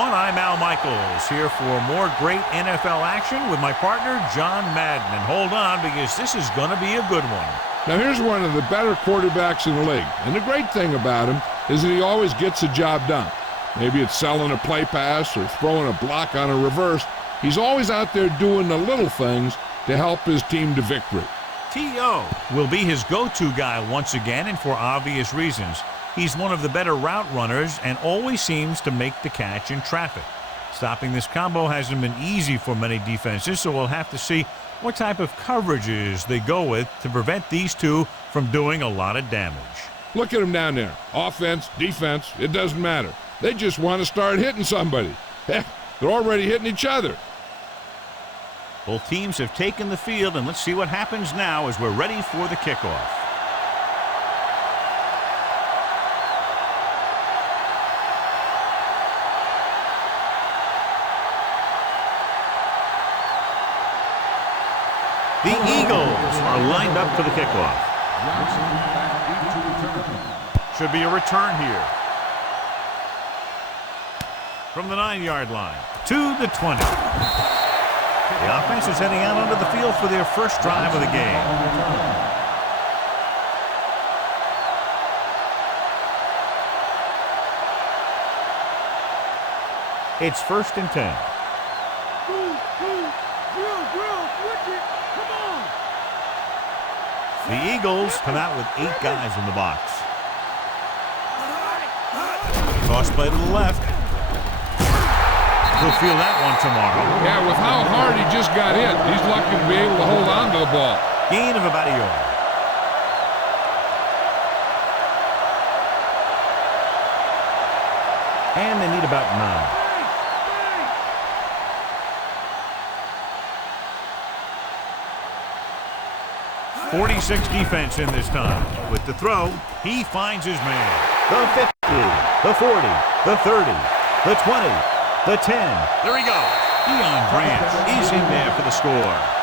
everyone. I'm Al Michaels, here for more great NFL action with my partner, John Madden. And hold on, because this is going to be a good one. Now, here's one of the better quarterbacks in the league. And the great thing about him is that he always gets the job done. Maybe it's selling a play pass or throwing a block on a reverse. He's always out there doing the little things to help his team to victory. T.O. will be his go-to guy once again, and for obvious reasons. He's one of the better route runners and always seems to make the catch in traffic. Stopping this combo hasn't been easy for many defenses, so we'll have to see what type of coverages they go with to prevent these two from doing a lot of damage. Look at them down there. Offense, defense, it doesn't matter. They just want to start hitting somebody. Heck, they're already hitting each other. Both teams have taken the field, and let's see what happens now as we're ready for the kickoff. The Eagles are lined up for the kickoff. Should be a return here. From the 9-yard line to the 20. The offense is heading out onto the field for their first drive of the game. It's 1st and 10. The Eagles come out with 8 guys in the box. Toss play to the left. He'll feel that one tomorrow. Yeah, with how hard he just got hit, he's lucky to be able to hold on to the ball. Gain of about a yard. And they need about 9. 46 defense in this time. With the throw, he finds his man. The 50, the 40, the 30, the 20, the 10. There he goes. Deion Branch is in there for the score.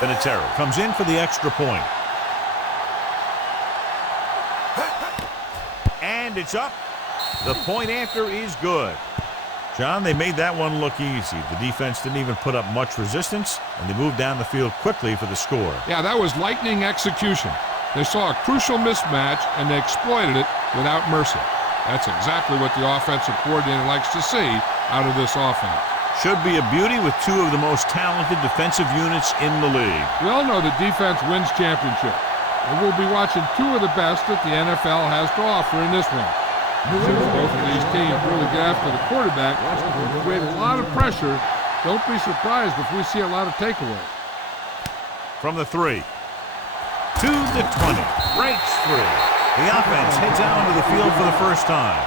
Vinatieri comes in for the extra point. And it's up. The point after is good. John, they made that one look easy. The defense didn't even put up much resistance, and they moved down the field quickly for the score. Yeah, that was lightning execution. They saw a crucial mismatch, and they exploited it without mercy. That's exactly what the offensive coordinator likes to see out of this offense. Should be a beauty with two of the most talented defensive units in the league. We all know that defense wins championships, and we'll be watching two of the best that the NFL has to offer in this one. Since both of these teams really get after the quarterback and create a lot of pressure, don't be surprised if we see a lot of takeaways. From the 3 to the 20, breaks through. The offense heads out onto the field for the first time.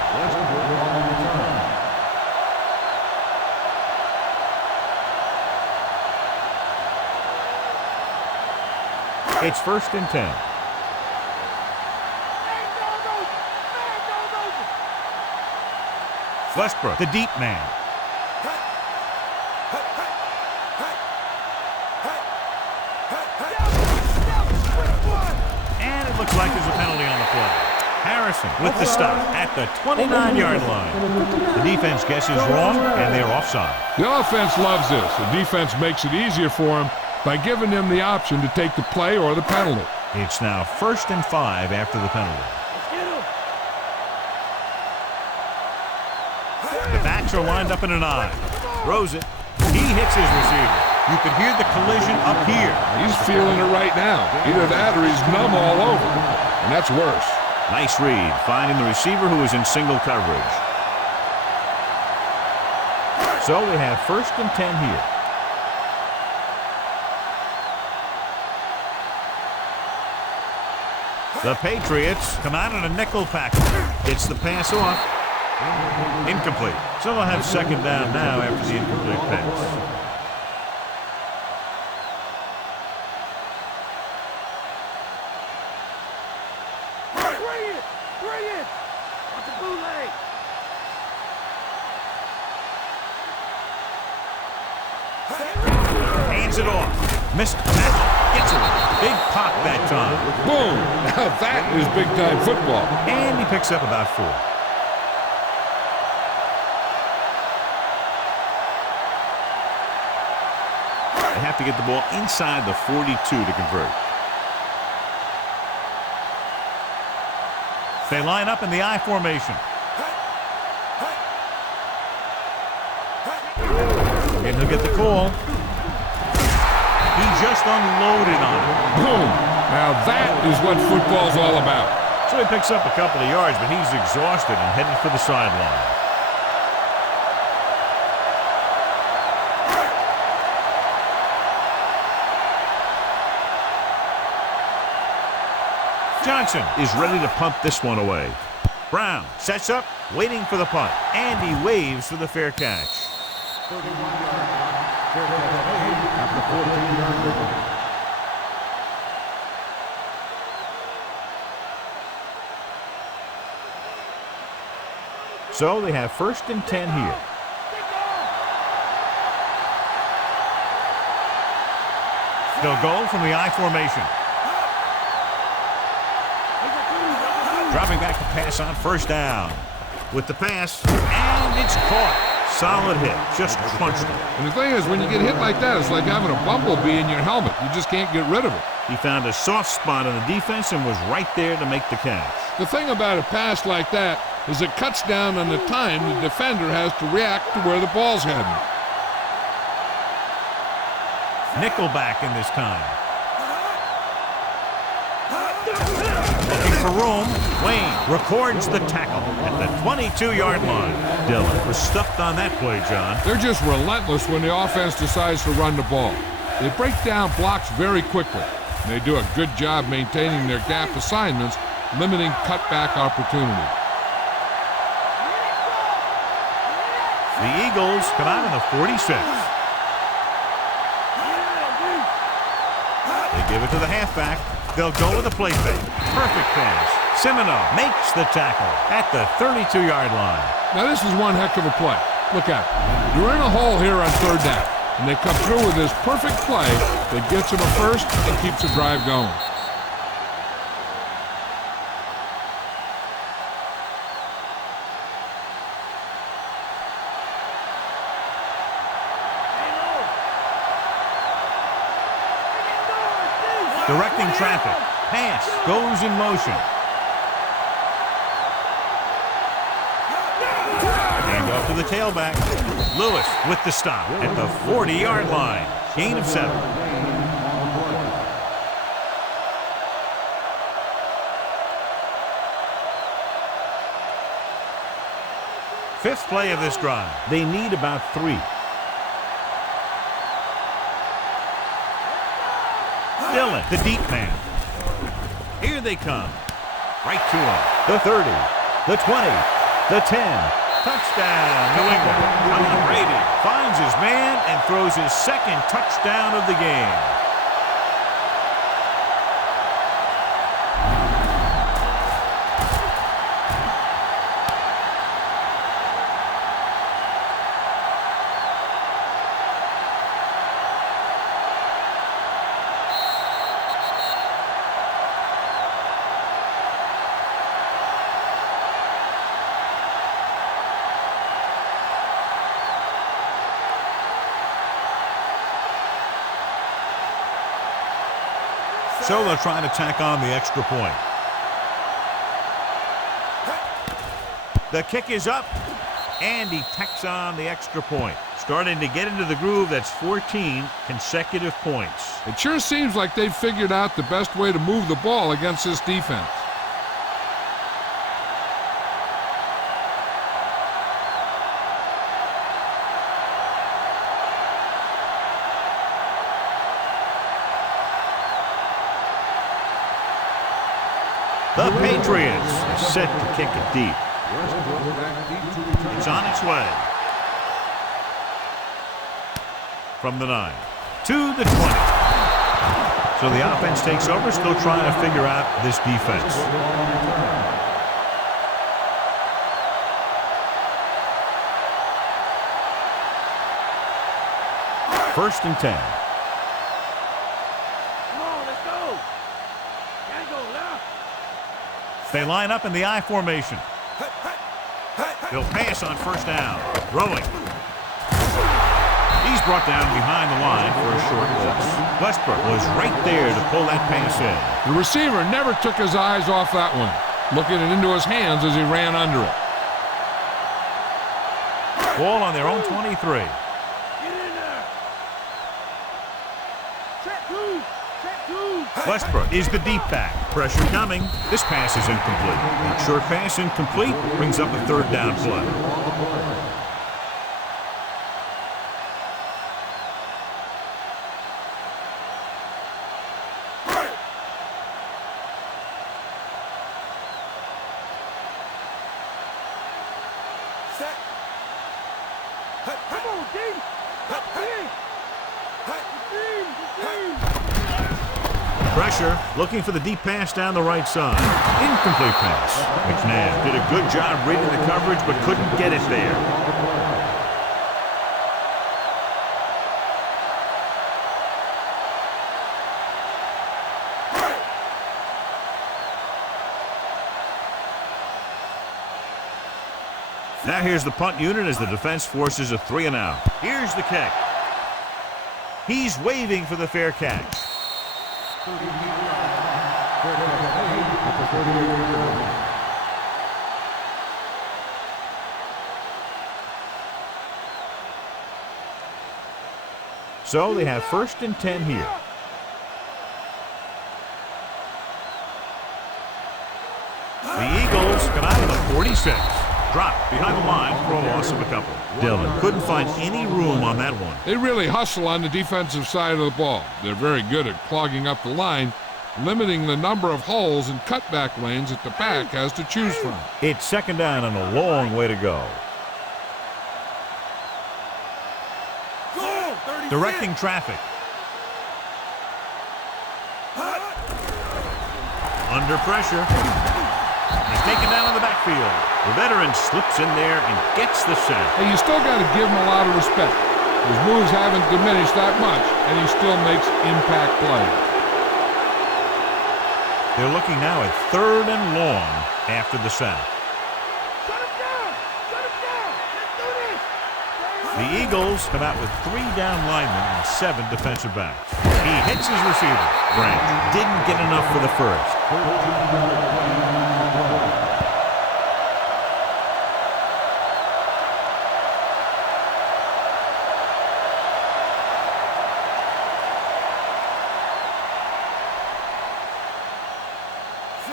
It's 1st and 10. Westbrook, the deep man. And it looks like there's a penalty on the play. Harrison with the stop at the 29-yard line. The defense guesses wrong, and they're offside. The offense loves this. The defense makes it easier for them by giving them the option to take the play or the penalty. It's now 1st and 5 after the penalty. The backs are lined up in an I. Throws it. He hits his receiver. You could hear the collision up here. He's feeling it right now. Either that or he's numb all over. And that's worse. Nice read, finding the receiver who is in single coverage. So we have 1st and 10 here. The Patriots come out in a nickel package. Gets the pass off. Incomplete. So they'll have second down now after the incomplete pass. Hands it off. Missed tackle. Gets it. Big pop that time. Boom! Now that is big-time football. And he picks up about 4. They have to get the ball inside the 42 to convert. They line up in the I formation. And he'll get the call. He just unloaded on it. Boom! Now that is what football's all about. So he picks up a couple of yards, but he's exhausted and headed for the sideline. Johnson is ready to punt this one away. Brown sets up, waiting for the punt, and he waves for the fair catch. 31-yard fair catch at the 14-yard line. So they have 1st and 10 here. They'll go from the I formation. Dropping back to pass on 1st down. With the pass, and it's caught. Solid hit, just crunched it. And the thing is, when you get hit like that, it's like having a bumblebee in your helmet. You just can't get rid of it. He found a soft spot on the defense and was right there to make the catch. The thing about a pass like that is it cuts down on the time the defender has to react to where the ball's heading. Nickelback in this time. Looking for room. Wayne records the tackle at the 22-yard line. Dillon was stuffed on that play, John. They're just relentless when the offense decides to run the ball. They break down blocks very quickly. And they do a good job maintaining their gap assignments, limiting cutback opportunity. The Eagles come out in the 46. They give it to the halfback. They'll go with a play fake. Perfect pass. Semino makes the tackle at the 32-yard line. Now this is one heck of a play. Look at it. You're in a hole here on 3rd down, and they come through with this perfect play that gets them a first and keeps the drive going. Directing traffic. Pass goes in motion. Hand off to the tailback. Lewis with the stop at the 40-yard line. Gain of 7. Fifth play of this drive. They need about 3. Dillon, the deep man. Here they come. Right to him. The 30, the 20, the 10. Touchdown, New England. Tom Brady finds his man and throws his 2nd touchdown of the game. So they'll try to tack on the extra point. The kick is up, and he tacks on the extra point. Starting to get into the groove. That's 14 consecutive points. It sure seems like they've figured out the best way to move the ball against this defense. The Patriots are set to kick it deep. It's on its way. From the 9 to the 20. So the offense takes over, still trying to figure out this defense. First and 10. Come on, let's go. Gotta go left. They line up in the I formation. They'll pass on first down. Throwing. He's brought down behind the line for a short loss. Westbrook was right there to pull that pass in. The receiver never took his eyes off that one, looking it into his hands as he ran under it. Ball on their own 23. Get in there. Check two. Check two. Westbrook is the deep back. Pressure coming. This pass is incomplete. That short pass incomplete brings up a third down play. Come on, D. Pressure, looking for the deep pass down the right side. Incomplete pass. McNabb did a good job reading the coverage, but couldn't get it there. Now here's the punt unit as the defense forces a 3 and out. Here's the kick. He's waving for the fair catch. So they have first and 10 here. The Eagles come out of the 46. Dropped behind the line for a loss of a couple. Dillon couldn't find any room on that one. They really hustle on the defensive side of the ball. They're very good at clogging up the line, limiting the number of holes and cutback lanes that the back has to choose from. It's second down and a long way to go. Directing traffic. Under pressure. He's taken down in the backfield. The veteran slips in there and gets the sack. Hey, you still got to give him a lot of respect. His moves haven't diminished that much, and he still makes impact plays. They're looking now at 3rd and long after the sack. Shut him down. Shut him down. Let's do this. The Eagles come out with 3 down linemen and 7 defensive backs. He hits his receiver. Branch didn't get enough for the first.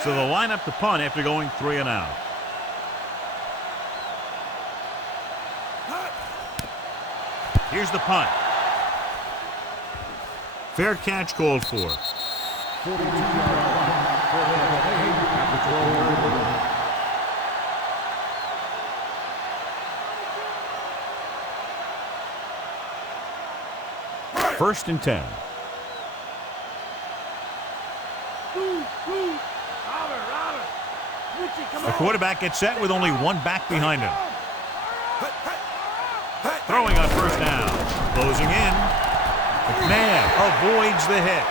So they'll line up the punt after going 3 and out. Here's the punt. Fair catch called for. 42-yard punt. At the 12-yard line. First and 10. The quarterback gets set with only 1 back behind him. Throwing on first down. Closing in. McNabb avoids the hit.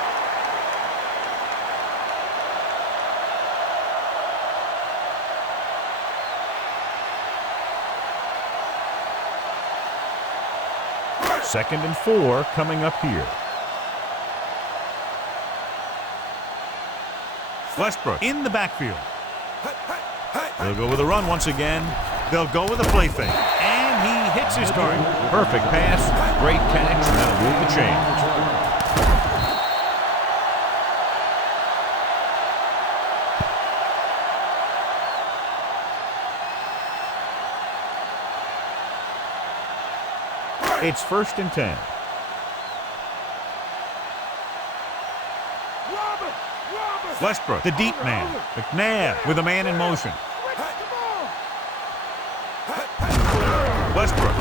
Second and 4 coming up here. Westbrook in the backfield. They'll go with a run once again. They'll go with a play fake. And he hits his target. Perfect pass. Great catch. And that'll move the chains. It's first and 10. Westbrook, the deep man. McNabb with a man in motion. Westbrook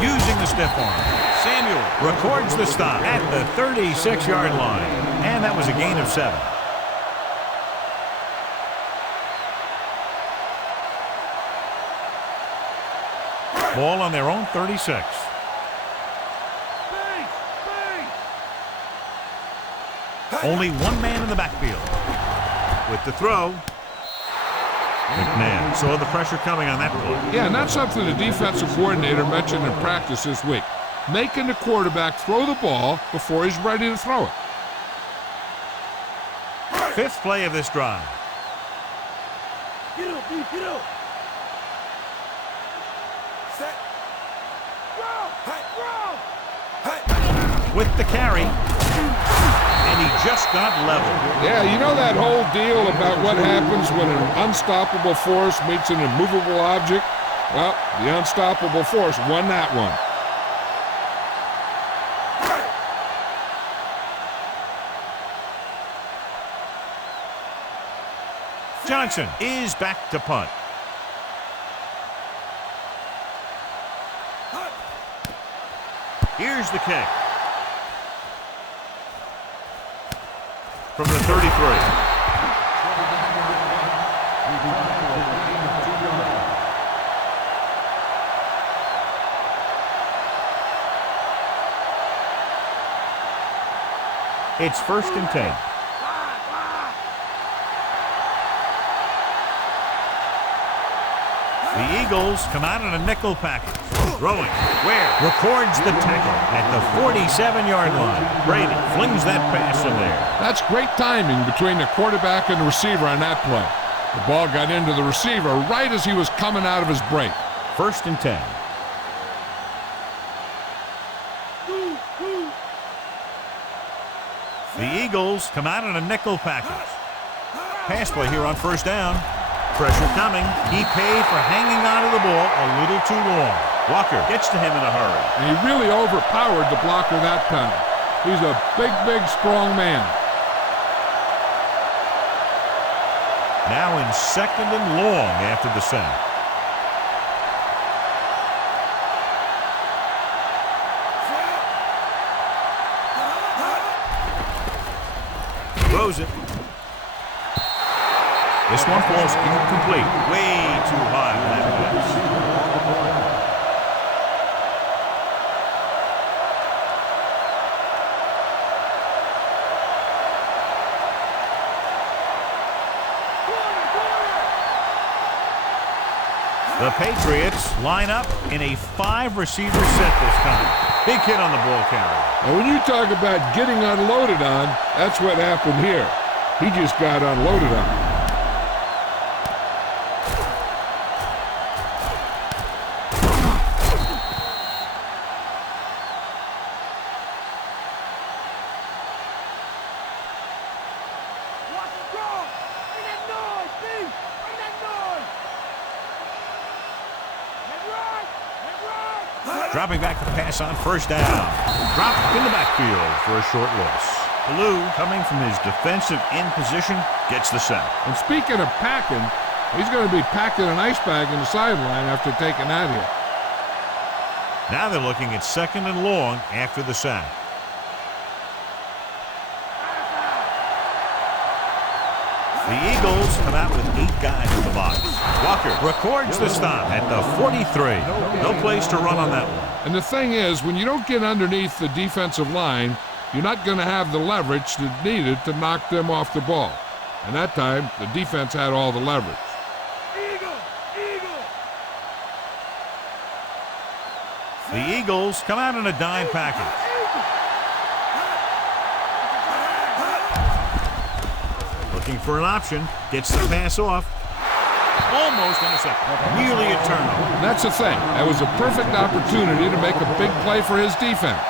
using the stiff arm. Samuel records the stop at the 36-yard line. And that was a gain of 7. Ball on their own 36. Only one man in the backfield. With the throw, McNabb saw the pressure coming on that play. Yeah, and that's something the defensive coordinator mentioned in practice this week. Making the quarterback throw the ball before he's ready to throw it. 5th play of this drive. Get up, B, get up. Set. Throw. With the carry. And he just got leveled. Yeah, you know that whole deal about what happens when an unstoppable force meets an immovable object? Well, the unstoppable force won that one. Johnson is back to punt. Here's the kick. From the 33. It's 1st and 10. The Eagles come out in a nickel package. Throwing. Where? Records the tackle at the 47-yard line. Brady flings that pass in there. That's great timing between the quarterback and the receiver on that play. The ball got into the receiver right as he was coming out of his break. 1st and 10. The Eagles come out in a nickel package. Pass play here on 1st down. Pressure coming. He paid for hanging on to the ball a little too long. Walker gets to him in a hurry. And he really overpowered the blocker that time. He's a big, strong man. Now in 2nd and long after the sack. Throws it. This one falls incomplete. Way too high for that pass. The Patriots line up in a 5-receiver set this time. Big hit on the ball carrier. And when you talk about getting unloaded on, that's what happened here. He just got unloaded on. Dropping back to pass on 1st down. Dropped in the backfield for a short loss. Blue, coming from his defensive end position, gets the sack. And speaking of packing, he's going to be packing an ice bag in the sideline after taking that hit. Now they're looking at 2nd and long after the sack. The Eagles come out with 8 guys in the box. Walker records the stop at the 43. No place to run on that one. And the thing is, when you don't get underneath the defensive line, you're not going to have the leverage that's needed to knock them off the ball. And that time, the defense had all the leverage. The Eagles come out in a dime package. Looking for an option, gets the pass off. Almost intercepted. Nearly a turnover. That's the thing. That was a perfect opportunity to make a big play for his defense.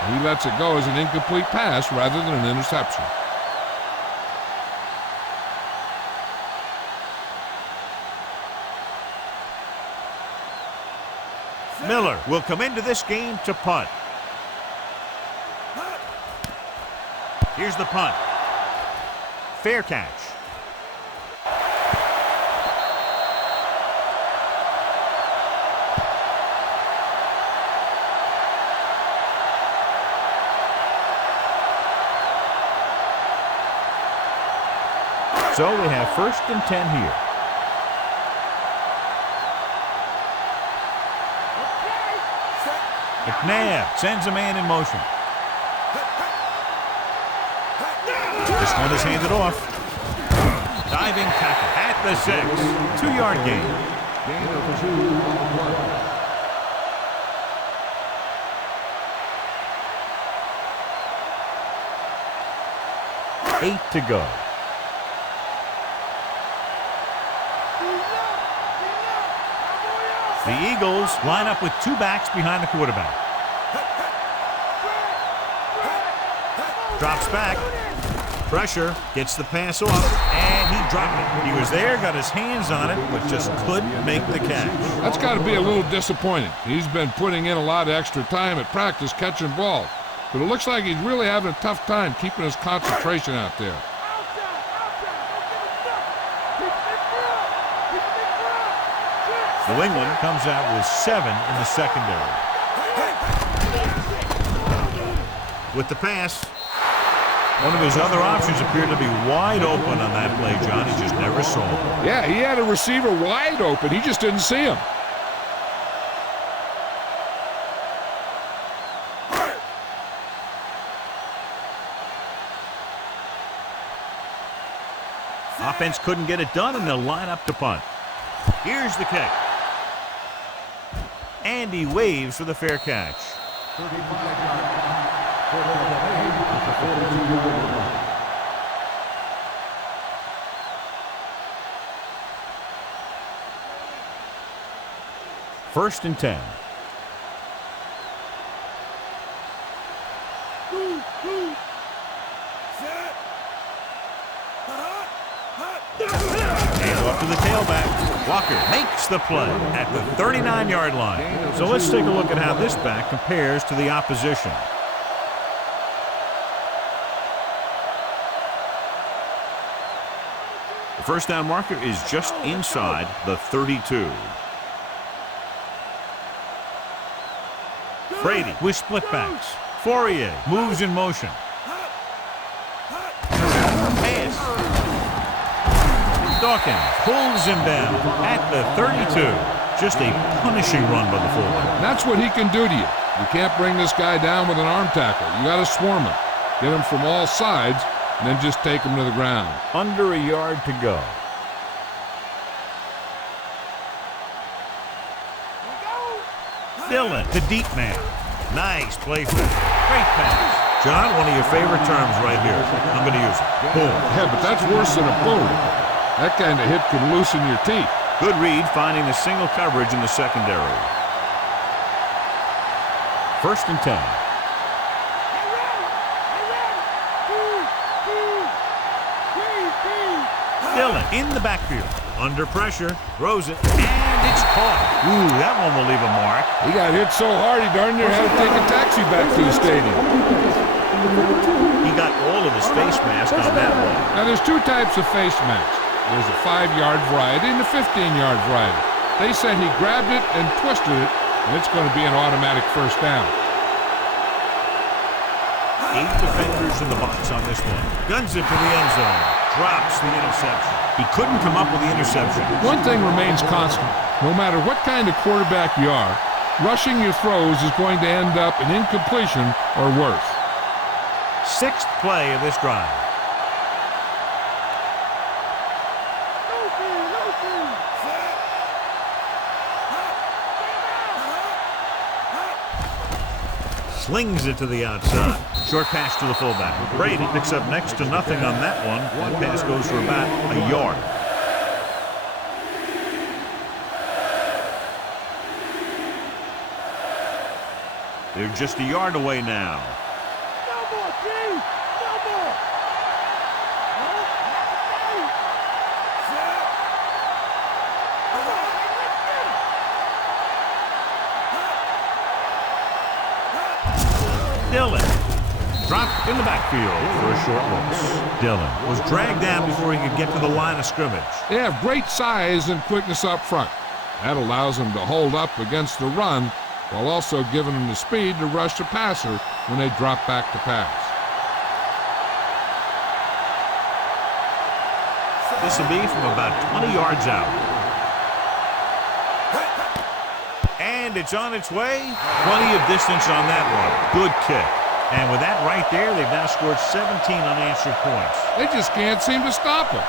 And he lets it go as an incomplete pass rather than an interception. Miller will come into this game to punt. Here's the punt. Fair catch. So we have 1st and 10 here. McNabb sends a man in motion. This one is handed off. Diving tackle at the 6. 2-yard gain. Gain of 2 on 1. 8 to go. The Eagles line up with 2 backs behind the quarterback. Drops back. Pressure. Gets the pass off. And he dropped it. He was there, got his hands on it, but just couldn't make the catch. That's got to be a little disappointing. He's been putting in a lot of extra time at practice catching balls. But it looks like he's really having a tough time keeping his concentration out there. New England comes out with 7 in the secondary. With the pass, one of his other options appeared to be wide open on that play, John. He just never saw him. Yeah, he had a receiver wide open. He just didn't see him. Offense couldn't get it done, and they'll line up to punt. Here's the kick. And he waves for the fair catch. 1st and 10. And off to the tailback. Walker makes the play at the 39-yard line. So let's take a look at how this back compares to the opposition. The first down marker is just inside the 32. Brady with split backs. Fourier moves in motion. Pass. Dawkins pulls him down at the 32. Just a punishing run by the fullback. That's what he can do to you. You can't bring this guy down with an arm tackle. You got to swarm him. Get him from all sides, and then just take him to the ground. Under a yard to go. Dillon, the deep man. Nice play for him. Great pass. John, one of your favorite terms right here. I'm going to use it. Boom. Yeah, but that's worse than a boom. That kind of hit can loosen your teeth. Good read, finding the single coverage in the secondary. 1st and 10. Dillon in the backfield. Under pressure. Throws it. And it's caught. Ooh, that one will leave a mark. He got hit so hard he darn near had to take a taxi back to the stadium. He got all of his face mask on that one. Now, there's 2 types of face masks. There's a 5-yard variety and a 15-yard variety. They said he grabbed it and twisted it, and it's going to be an automatic first down. 8 defenders in the box on this one. Guns it to the end zone. Drops the interception. He couldn't come up with the interception. One thing remains constant. No matter what kind of quarterback you are, rushing your throws is going to end up in incompletion or worse. 6th play of this drive. Slings it to the outside. Short pass to the fullback. Brady picks up next to nothing on that one. That pass goes for about a yard. They're just a yard away now. No more, G! No more! Dillon. Drop in the backfield for a short loss. Dillon was dragged down before he could get to the line of scrimmage. They have great size and quickness up front. That allows them to hold up against the run while also giving them the speed to rush the passer when they drop back to pass. This will be from about 20 yards out. And it's on its way. Plenty of distance on that one. Good kick. And with that right there, they've now scored 17 unanswered points. They just can't seem to stop it.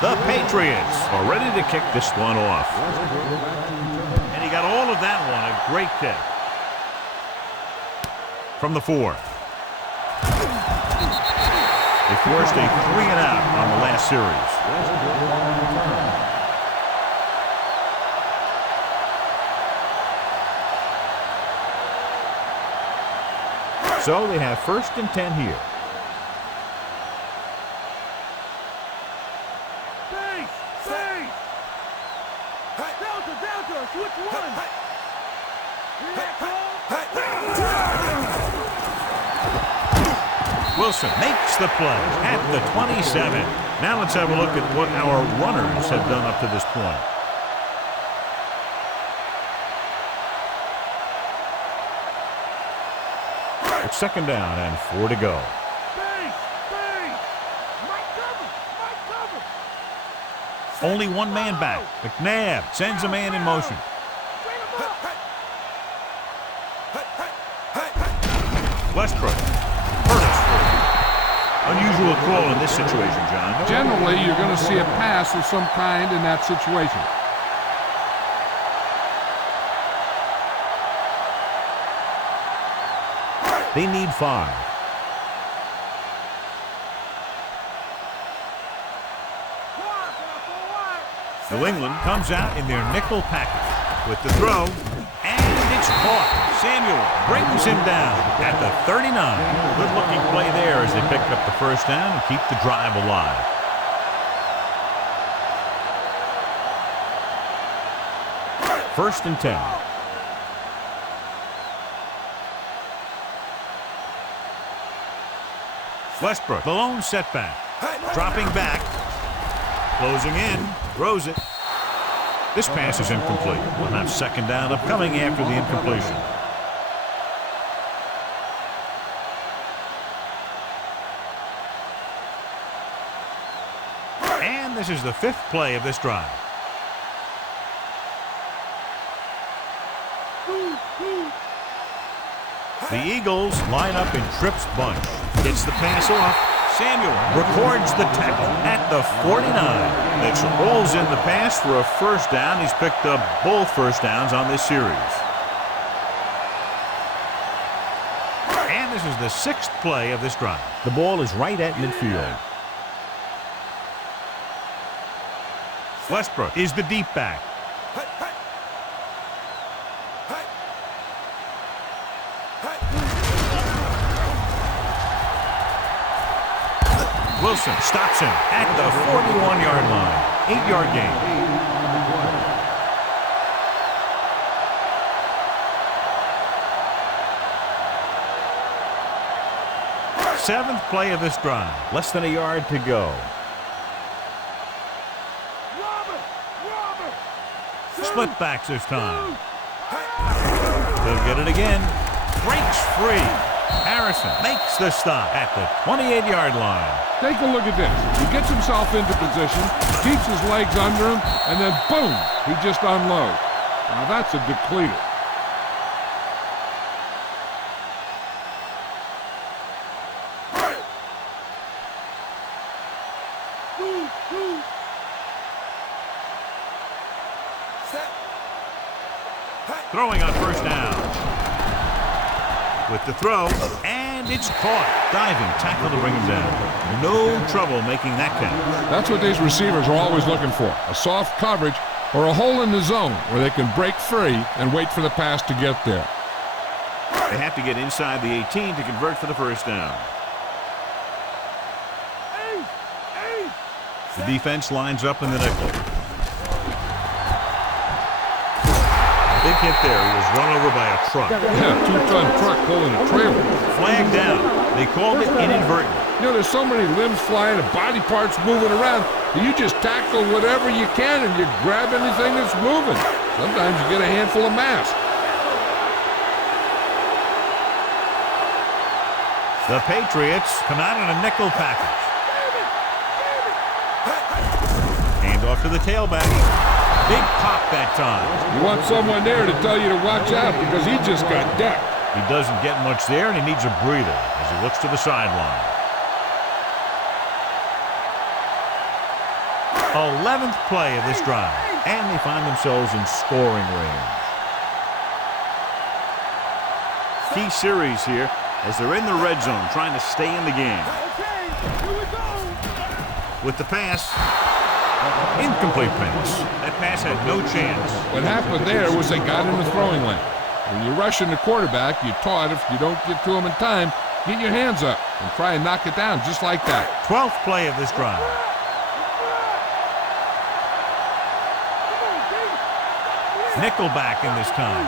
The Patriots are ready to kick this one off. And he got all of that one. A great kick. From the 4. They forced a 3-and-out on the last series. So they have 1st and 10 here. Wilson makes the play at the 27. Now let's have a look at what our runners have done up to this point. It's 2nd down and 4 to go. Only one man back. McNabb sends a man in motion. Westbrook. Unusual call in this situation, John. Generally, you're going to see a pass of some kind in that situation. They need 5. New England comes out in their nickel package with the throw, and it's caught. Samuel brings him down at the 39. Good-looking play there as they pick up the 1st down and keep the drive alive. First and 10. Westbrook, the lone setback. Dropping back. Closing in. Throws it. This pass is incomplete. We'll have 2nd down upcoming after the incompletion. And this is the 5th play of this drive. The Eagles line up in trips bunch. Gets the pass off. Samuel records the tackle at the 49. Mitchell rolls in the pass for a 1st down. He's picked up both 1st downs on this series. And this is the 6th play of this drive. The ball is right at midfield. Westbrook is the deep back. Wilson stops him at the 41-yard line. 8-yard gain. 7th play of this drive. Less than a yard to go. Split backs this time. They'll get it again. Breaks free. Harrison makes the stop at the 28-yard line. Take a look at this. He gets himself into position, keeps his legs under him, and then boom, he just unloads. Now that's a depleter. Throwing on 1st down. With the throw, and it's caught. Diving tackle to bring him down. No trouble making that count. That's what these receivers are always looking for. A soft coverage or a hole in the zone where they can break free and wait for the pass to get there. They have to get inside the 18 to convert for the first down. The defense lines up in the nickel. Big hit there. He was run over by a truck. Yeah, two-ton truck pulling a trailer. Flag down. They called it inadvertent. You know, there's so many limbs flying and body parts moving around that you just tackle whatever you can and you grab anything that's moving. Sometimes you get a handful of mass. The Patriots come out in a nickel package. Hand off to the tailback. Big pop that time. You want someone there to tell you to watch out because he just got decked. He doesn't get much there, and he needs a breather as he looks to the sideline. 11th play of this drive, and they find themselves in scoring range. Key series here as they're in the red zone trying to stay in the game. With the pass, incomplete pass. That pass had no chance. What happened there was they got in the throwing lane. When you're rushing the quarterback, you're taught if you don't get to him in time, get your hands up and try and knock it down just like that. 12th play of this drive. Nickelback in this time.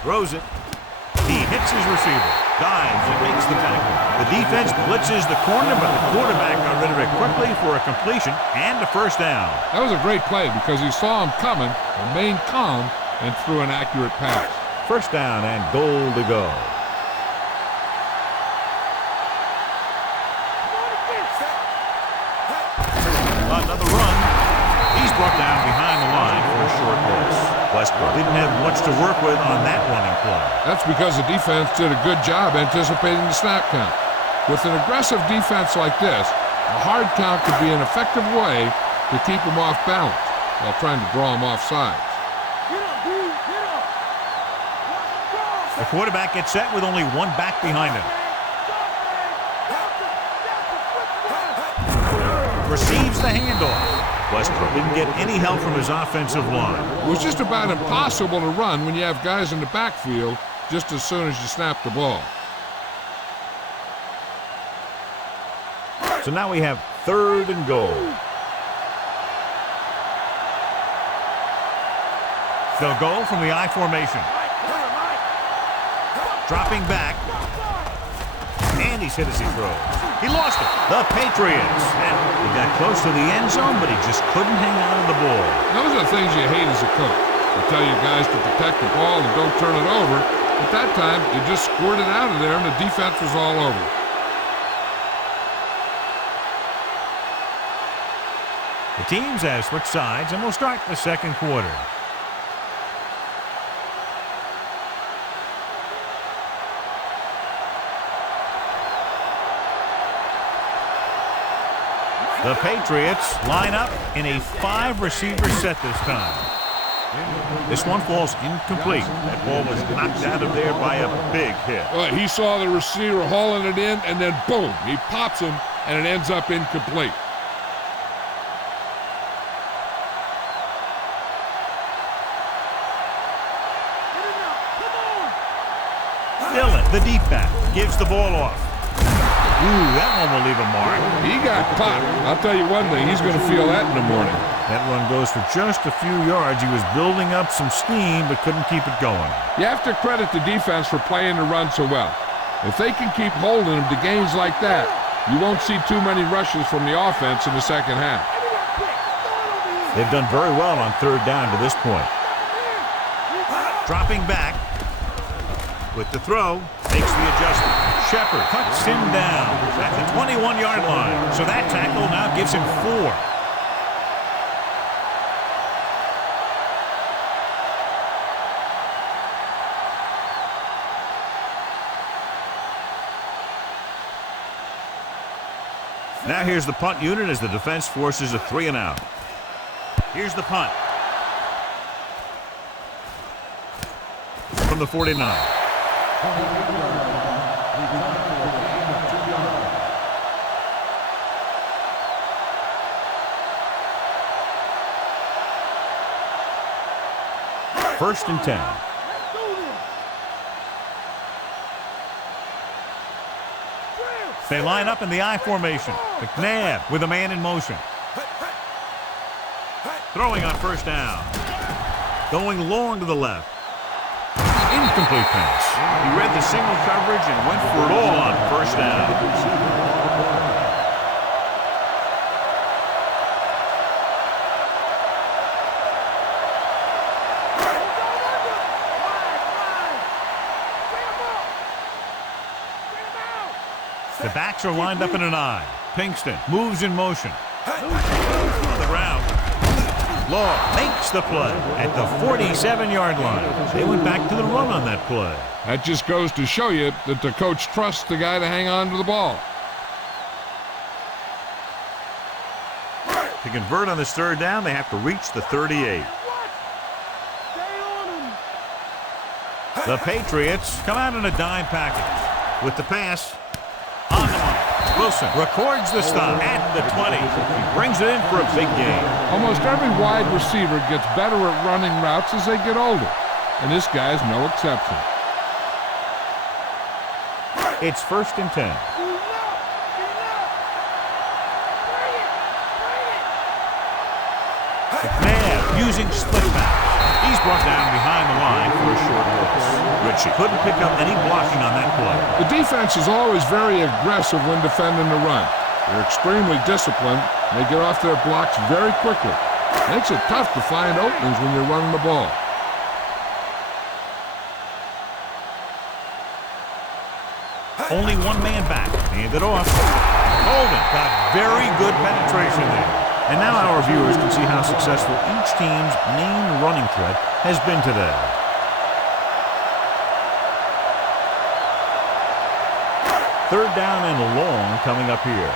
Throws it. He hits his receiver. Dives and makes the tackle. The defense blitzes the corner, but the quarterback got rid of it quickly for a completion and a first down. That was a great play because he saw him coming, remained calm, and threw an accurate pass. First down and goal to go. Another run. He's brought down behind the line for a short loss. Westbrook didn't have much to work with on that running play. That's because the defense did a good job anticipating the snap count. With an aggressive defense like this, a hard count could be an effective way to keep them off balance while trying to draw them off sides. The quarterback gets set with only one back behind him. Receives the handoff. Westbrook didn't get any help from his offensive line. It was just about impossible to run when you have guys in the backfield just as soon as you snap the ball. So now we have 3rd and goal. They'll go from the I formation. Dropping back. And he's hit as he throws. He lost it. The Patriots. And he got close to the end zone, but he just couldn't hang on to the ball. Those are the things you hate as a coach. You tell your guys to protect the ball and don't turn it over. At that time, you just squirted out of there and the defense was all over. The teams have switched sides, and we'll start the second quarter. The Patriots line up in a 5-receiver set this time. This one falls incomplete. That ball was knocked out of there by a big hit. Well, he saw the receiver hauling it in, and then boom, he pops him, and it ends up incomplete. Dillon, the deep back, gives the ball off. Ooh, that one will leave a mark. He got popped. I'll tell you one thing, he's going to feel that in the morning. That run goes for just a few yards. He was building up some steam, but couldn't keep it going. You have to credit the defense for playing the run so well. If they can keep holding them to games like that, you won't see too many rushes from the offense in the second half. They've done very well on 3rd down to this point. Dropping back with the throw, makes the adjustment. Shepard cuts him down at the 21-yard line. So that tackle now gives him 4. Now here's the punt unit as the defense forces a 3-and-out. Here's the punt. From the 49. 1st and 10. Let's do this. They line up in the I formation. McNabb with a man in motion. Throwing on 1st down. Going long to the left. Incomplete pass. He read the single coverage and went for it all on 1st down. The backs are lined up in an I. Pinkston moves in motion. On the ground. Law makes the play at the 47-yard line. They went back to the run on that play. That just goes to show you that the coach trusts the guy to hang on to the ball. To convert on this 3rd down, they have to reach the 38. The Patriots come out in a dime package. With the pass, on the mark. Wilson records the stop at the 20. He brings it in for a big gain. Almost every wide receiver gets better at running routes as they get older, and this guy's no exception. It's 1st and 10. McNabb using split back. He's brought down behind the line for a short loss. Ritchie couldn't pick up any blocking on that play. The defense is always very aggressive when defending the run. They're extremely disciplined. They get off their blocks very quickly. Makes it tough to find openings when you're running the ball. Only one man back. Hand it off. Holden got very good penetration there. And now our viewers can see how successful each team's main running threat has been today. 3rd down and long coming up here.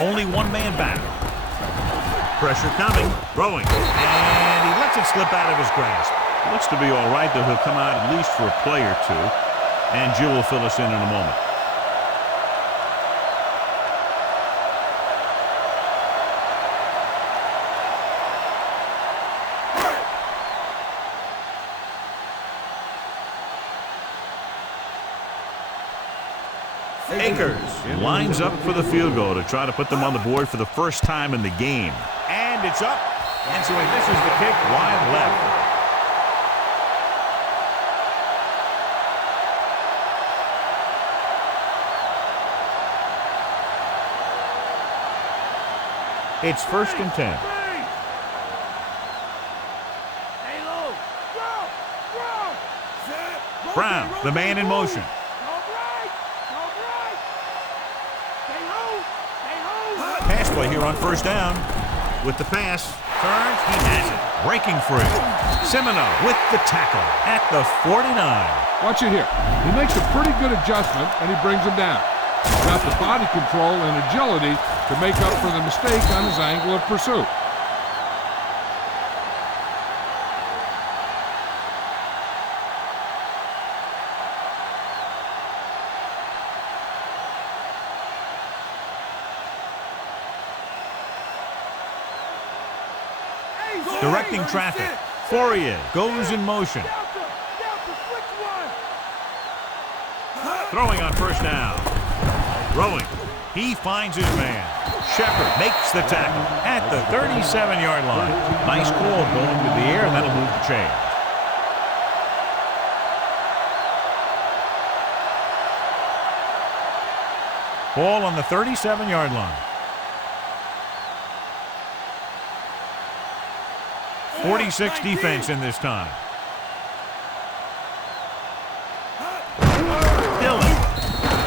Only one man back. Pressure coming. Throwing. And he lets it slip out of his grasp. Looks to be all right, though he'll come out at least for a play or two. And Jill will fill us in a moment. Akers lines up for the field goal to try to put them on the board for the first time in the game. And it's up. And so he misses the kick wide left. It's 1st and 10. Brown, the man in motion. Pass play here on 1st down. With the pass, turns, he has it. Breaking free. Semino with the tackle at the 49. Watch it here. He makes a pretty good adjustment, and he brings him down. He's got the body control and agility to make up for the mistake on his angle of pursuit. Directing traffic. Fourier goes in motion. Throwing on 1st down. Throwing. He finds his man. Shepard makes the tackle at the 37-yard line. Nice call going to the air, and that'll move the chain. Ball on the 37-yard line. 46 defense in this time. Dillon.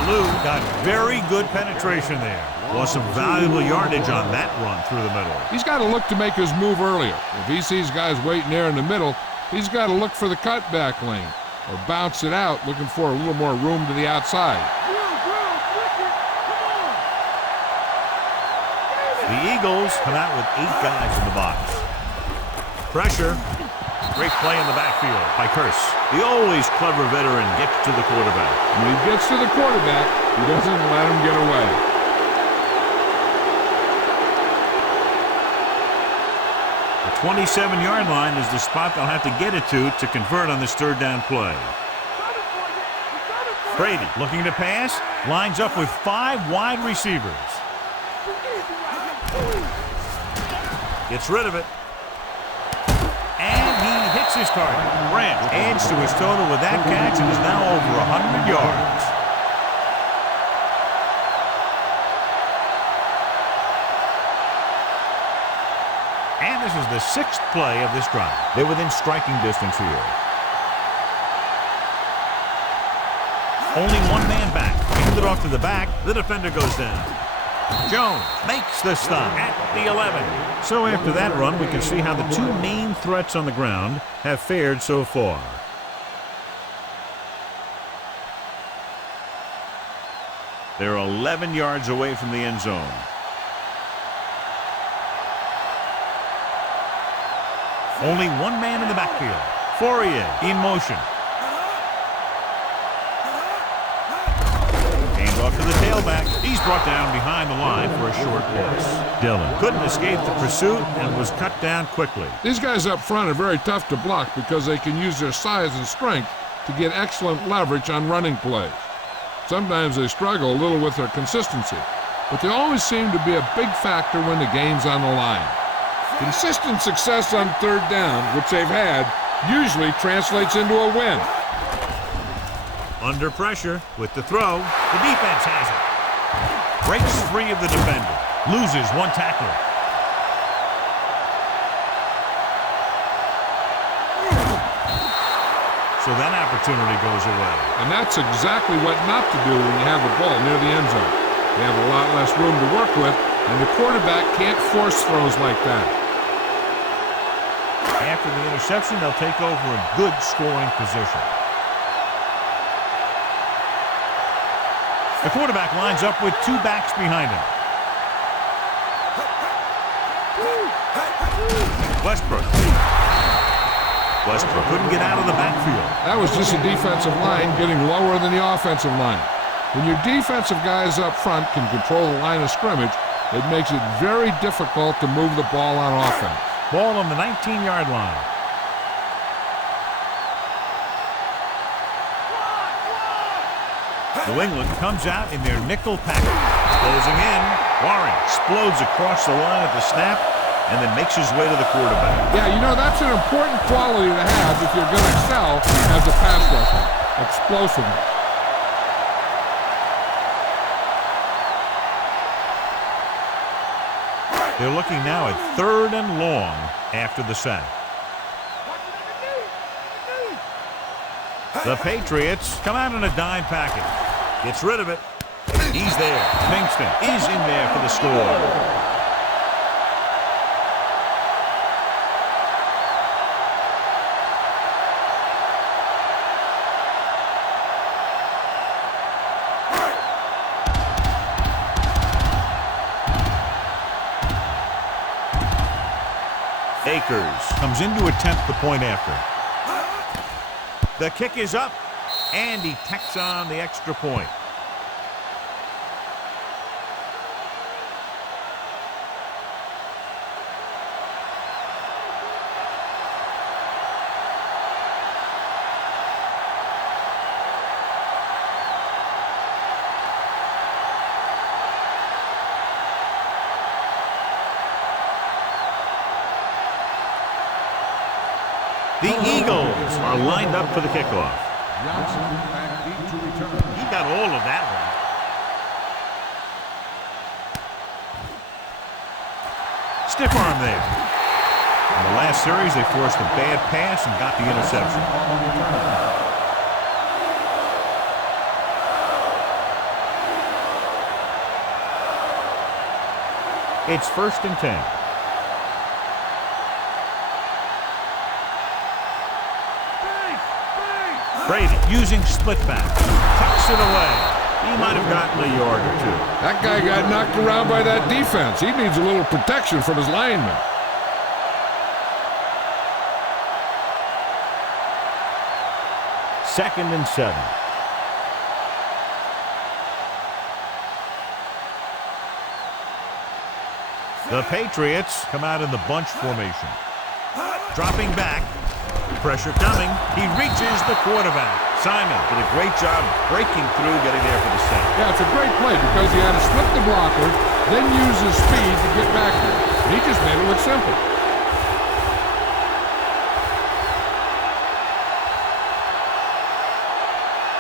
Blue got very good penetration there. Lost some valuable yardage on that run through the middle. He's got to look to make his move earlier. If he sees guys waiting there in the middle, he's got to look for the cutback lane or bounce it out, looking for a little more room to the outside. The Eagles come out with 8 guys in the box. Pressure. Great play in the backfield by Curse. The always clever veteran gets to the quarterback. When he gets to the quarterback, he doesn't let him get away. 27-yard line is the spot they'll have to get it to convert on this third down play. Brady looking to pass, lines up with 5 wide receivers. Gets rid of it. And he hits his target. Grant adds to his total with that catch and is now over 100 yards. And this is the 6th play of this drive. They're within striking distance here. Only one man back. Hand it off to the back. The defender goes down. Jones makes the stop at the 11. So after that run, we can see how the 2 main threats on the ground have fared so far. They're 11 yards away from the end zone. Only one man in the backfield. Fourier in motion. Hand off to the tailback. He's brought down behind the line for a short loss. Dillon couldn't escape the pursuit and was cut down quickly. These guys up front are very tough to block because they can use their size and strength to get excellent leverage on running plays. Sometimes they struggle a little with their consistency, but they always seem to be a big factor when the game's on the line. Consistent success on third down, which they've had, usually translates into a win. Under pressure with the throw. The defense has it. Breaks free of the defender. Loses one tackler. So that opportunity goes away. And that's exactly what not to do when you have the ball near the end zone. You have a lot less room to work with, and the quarterback can't force throws like that. After the interception, they'll take over a good scoring position. The quarterback lines up with 2 backs behind him. Westbrook couldn't get out of the backfield. That was just a defensive line getting lower than the offensive line. When your defensive guys up front can control the line of scrimmage, it makes it very difficult to move the ball on offense. Ball on the 19-yard line. New England comes out in their nickel package. Closing in. Warren explodes across the line at the snap and then makes his way to the quarterback. Yeah, you know, that's an important quality to have if you're going to excel as a pass rusher. Explosiveness. They're looking now at 3rd and long after the sack. The Patriots come out in a dime package. Gets rid of it. He's there. Kingston is in there for the score. Akers comes in to attempt the point after. The kick is up, and he tacks on the extra point. The Eagles are lined up for the kickoff. He got all of that one. Stiff arm there. In the last series, they forced a bad pass and got the interception. It's 1st and 10. Brady using split back. Tucks it away. He might have gotten a yard or 2. That guy got knocked around by that defense. He needs a little protection from his linemen. Second and 7. The Patriots come out in the bunch formation. Dropping back. Pressure coming. He reaches the quarterback. Simon Did a great job breaking through, getting there for the sack. Yeah, it's a great play because he had to slip the blocker, then use his speed to get back there. He just made it look simple.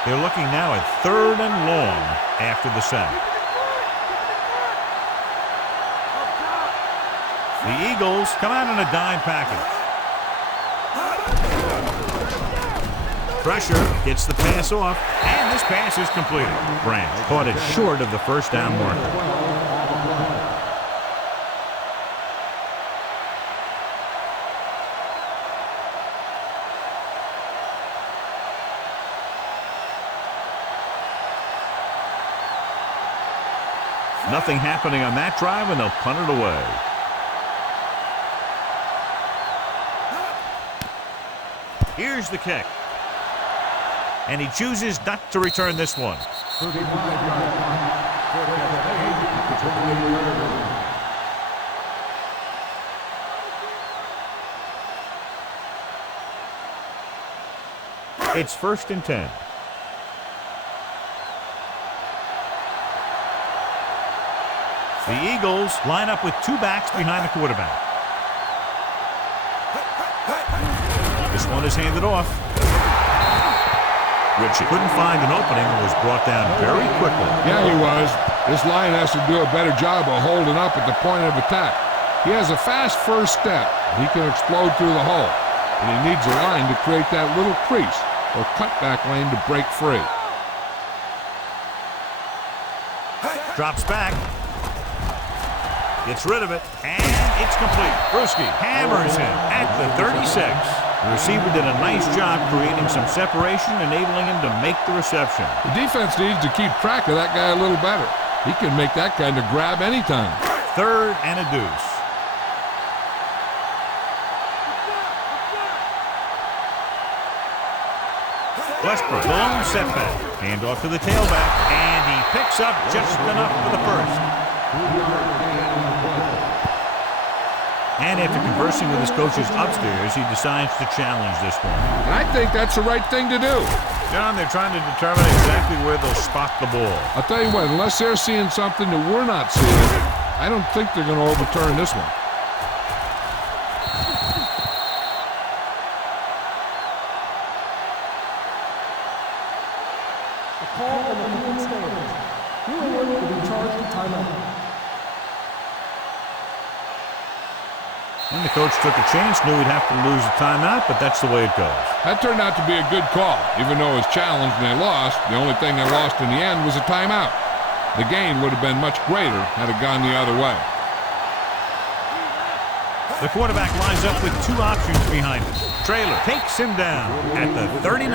They're looking now at 3rd and long after the sack. The Eagles come out in a dime package. Pressure gets the pass off, and this pass is completed. Branch caught it short of the first down marker. Nothing happening on that drive, and they'll punt it away. Here's the kick. And he chooses not to return this one. It's 1st and 10. The Eagles line up with 2 backs behind the quarterback. This one is handed off. Ritchie couldn't find an opening and was brought down very quickly. Yeah, he was. This line has to do a better job of holding up at the point of attack. He has a fast first step. He can explode through the hole. And he needs a line to create that little crease or cutback lane to break free. Drops back. Gets rid of it. And it's complete. Bruschi hammers him at the 36. The receiver did a nice job creating some separation, enabling him to make the reception. The defense needs to keep track of that guy a little better. He can make that kind of grab anytime. 3rd and a deuce. Westbrook, long setback. Hand off to the tailback, and he picks up just enough for the first. And after conversing with his coaches upstairs, he decides to challenge this one. And I think that's the right thing to do. John, they're trying to determine exactly where they'll spot the ball. I'll tell you what, unless they're seeing something that we're not seeing, I don't think they're going to overturn this one. A call on the field stands. Whoever will be charged a timeout. And the coach took a chance, knew he'd have to lose a timeout, but that's the way it goes. That turned out to be a good call. Even though it was challenged and they lost, the only thing they lost in the end was a timeout. The gain would have been much greater had it gone the other way. The quarterback lines up with 2 options behind him. Traylor takes him down at the 39.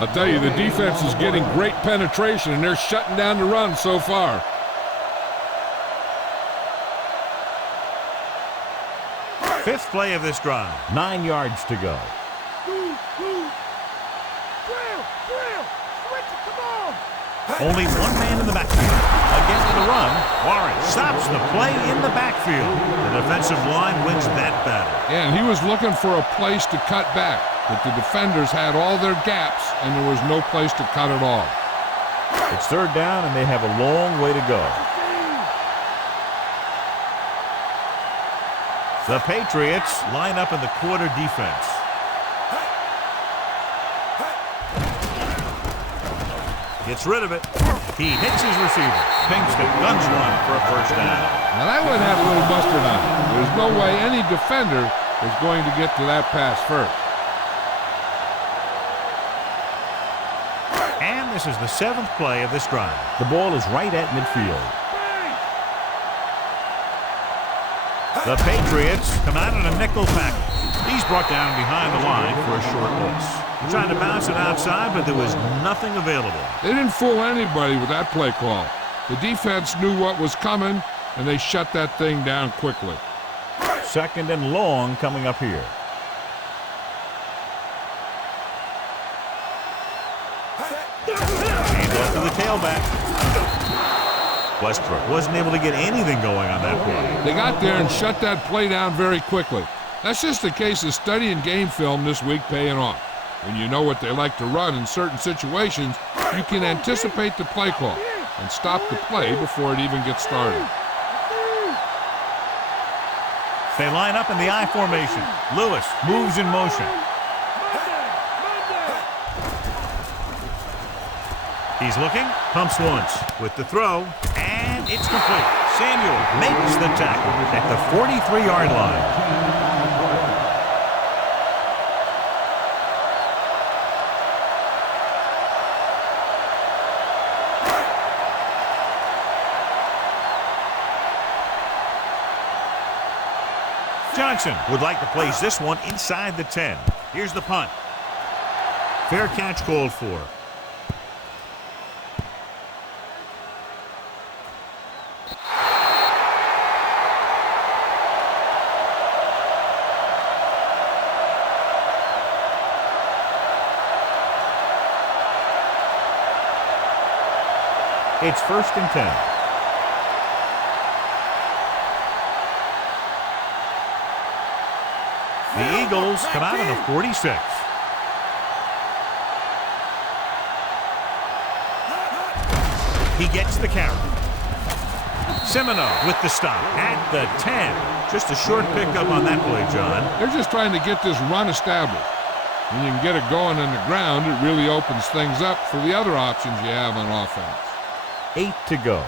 I'll tell you, the defense is getting great penetration, and they're shutting down the run so far. Fifth play of this drive. 9 yards to go. Drill! Switch it, come on! Only 1 man in the backfield. Again to the run. Warren stops the play in the backfield. The defensive line wins that battle. Yeah, and he was looking for a place to cut back, but the defenders had all their gaps, and there was no place to cut at all. It's 3rd down, and they have a long way to go. The Patriots line up in the quarter defense. Gets rid of it. He hits his receiver. Pinkston guns one for a first down. Now that one had a little mustard on it. There's no way any defender is going to get to that pass first. And this is the 7th play of this drive. The ball is right at midfield. The Patriots come out in a nickel package. He's brought down behind the line for a short loss. He tried to bounce it outside, but there was nothing available. They didn't fool anybody with that play call. The defense knew what was coming, and they shut that thing down quickly. 2nd and long coming up here. Hand off to the tailback. Westbrook wasn't able to get anything going on that play. They got there and shut that play down very quickly. That's just a case of studying game film this week paying off. When you know what they like to run in certain situations, you can anticipate the play call and stop the play before it even gets started. They line up in the I formation. Lewis moves in motion. He's looking, pumps once with the throw, and it's complete. Samuel makes the tackle at the 43-yard line. Johnson would like to place this one inside the 10. Here's the punt. Fair catch called for. It's 1st and 10. The Eagles come out on the 46. He gets the carry. Semino with the stop at the 10. Just a short pickup on that play, John. They're just trying to get this run established. When you can get it going on the ground, it really opens things up for the other options you have on offense. 8 to go.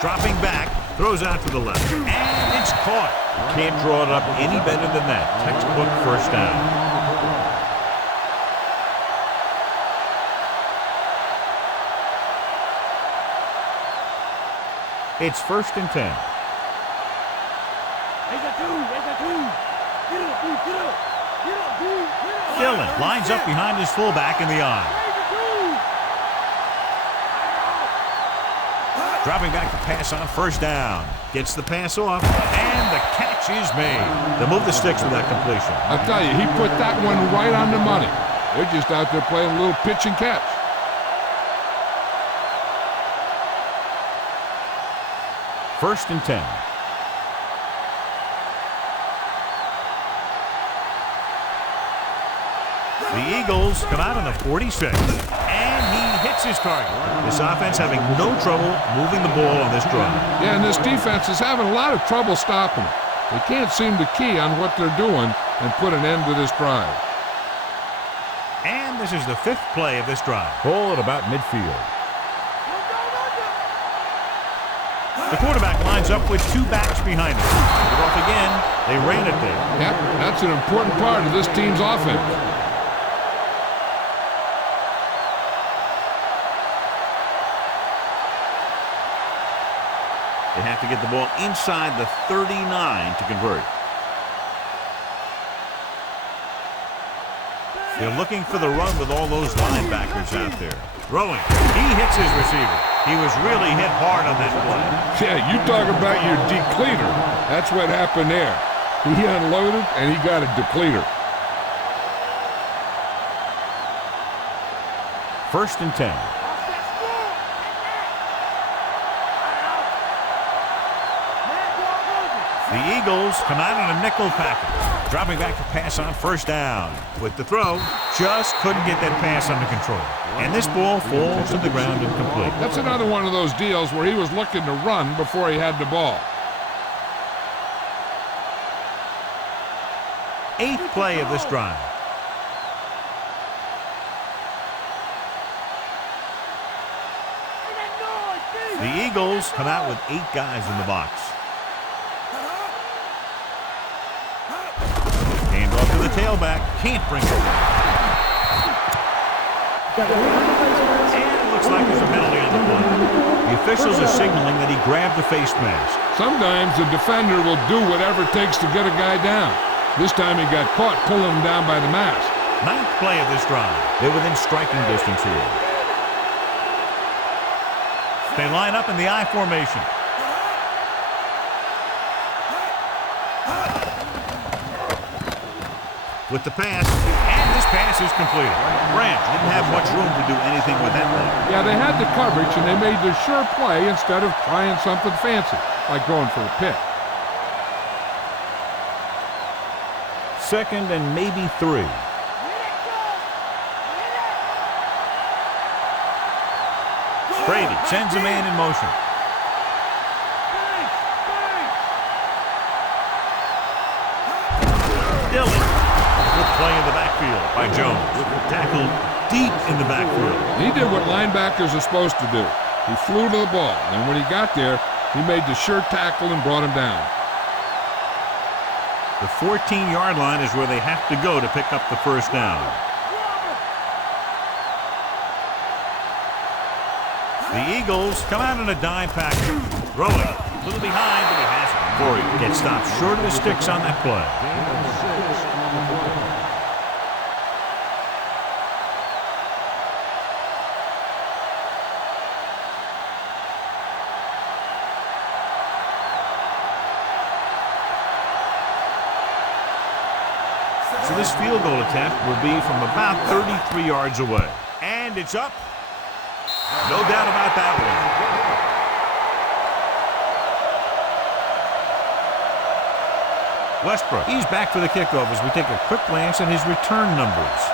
Dropping back, throws out to the left, and it's caught. Can't draw it up any better than that. Textbook first down. It's 1st and 10. Dillon lines up behind his fullback in the I. Dropping back to pass on 1st down. Gets the pass off, and the catch is made. They'll move the sticks with that completion. I'll tell you, he put that one right on the money. They're just out there playing a little pitch and catch. 1st and 10. The Eagles come out on the 46, and he hits his target. This offense having no trouble moving the ball on this drive. Yeah, and this defense is having a lot of trouble stopping it. They can't seem to key on what they're doing and put an end to this drive. And this is the 5th play of this drive. Ball at about midfield. The quarterback lines up with 2 backs behind him. Put it off again. They ran it there. Yep, that's an important part of this team's offense. They have to get the ball inside the 39 to convert. They're looking for the run with all those linebackers out there. Throwing. He hits his receiver. He was really hit hard on that play. Yeah, you talk about your depleter. That's what happened there. He unloaded, and he got a depleter. 1st and 10. The Eagles come out on a nickel package. Dropping back to pass on 1st down. With the throw, just couldn't get that pass under control. And this ball falls to the ground incomplete. That's another one of those deals where he was looking to run before he had the ball. 8th play of this drive. The Eagles come out with 8 guys in the box. Hand off to the tailback. Can't bring it down. And it looks like there's a penalty on the play. The officials are signaling that he grabbed the face mask. Sometimes the defender will do whatever it takes to get a guy down. This time he got caught pulling him down by the mask. 9th play of this drive. They're within striking distance here. They line up in the I formation. With the pass, and this pass is completed. Branch didn't have much room to do anything with that one. Yeah, they had the coverage, and they made the sure play instead of trying something fancy, like going for a pick. Second and maybe 3. Brady sends a man in motion. Dillon. Good play in the backfield by Jones. Tackled deep in the backfield. He did what linebackers are supposed to do. He flew to the ball, and when he got there, he made the sure tackle and brought him down. The 14-yard line is where they have to go to pick up the first down. The Eagles come out in a dime package. Rolling. A little behind, but he has it. Corey gets stopped short of the sticks on that play. So this field goal attempt will be from about 33 yards away. And it's up. No doubt about that one. Westbrook, he's back for the kickoff as we take a quick glance at his return numbers.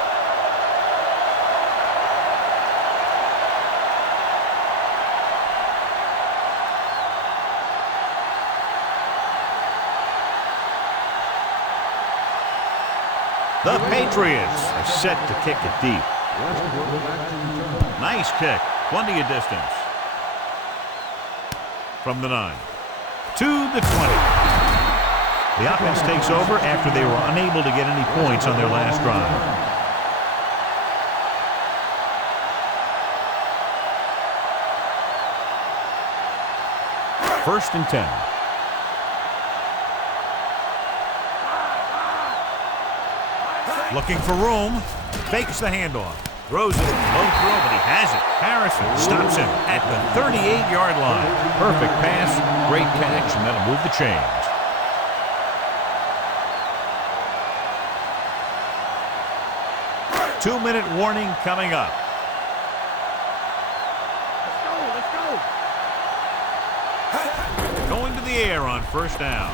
The Patriots are set to kick it deep. Nice kick. Plenty of distance. From the 9 to the 20. The offense takes over after they were unable to get any points on their last drive. First and 10. Looking for room. Fakes the handoff. Throws it. Low throw, but he has it. Harrison stops him at the 38-yard line. Perfect pass. Great catch, and that'll move the chains. Two-minute warning coming up. Going to the air on first down.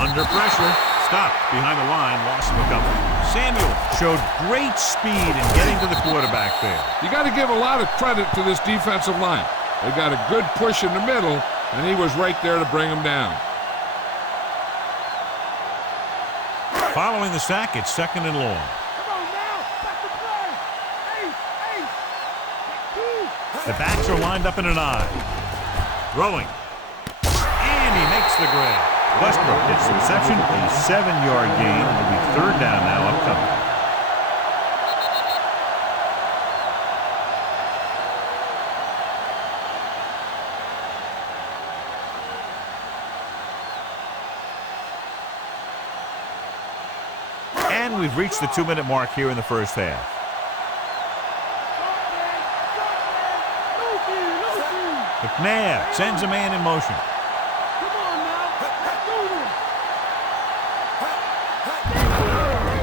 Under pressure. Stopped behind the line. Lost him a couple. Samuel showed great speed in getting to the quarterback there. You got to give a lot of credit to this defensive line. They got a good push in the middle, and he was right there to bring him down. Following the sack, it's second and long. Come on now, back to play. Ace. The backs are lined up in an I. Throwing. And he makes the grab. Westbrook gets the reception, a 7-yard gain. It'll be third down now upcoming. And we've reached the 2-minute mark here in the first half. McNabb sends a man in motion.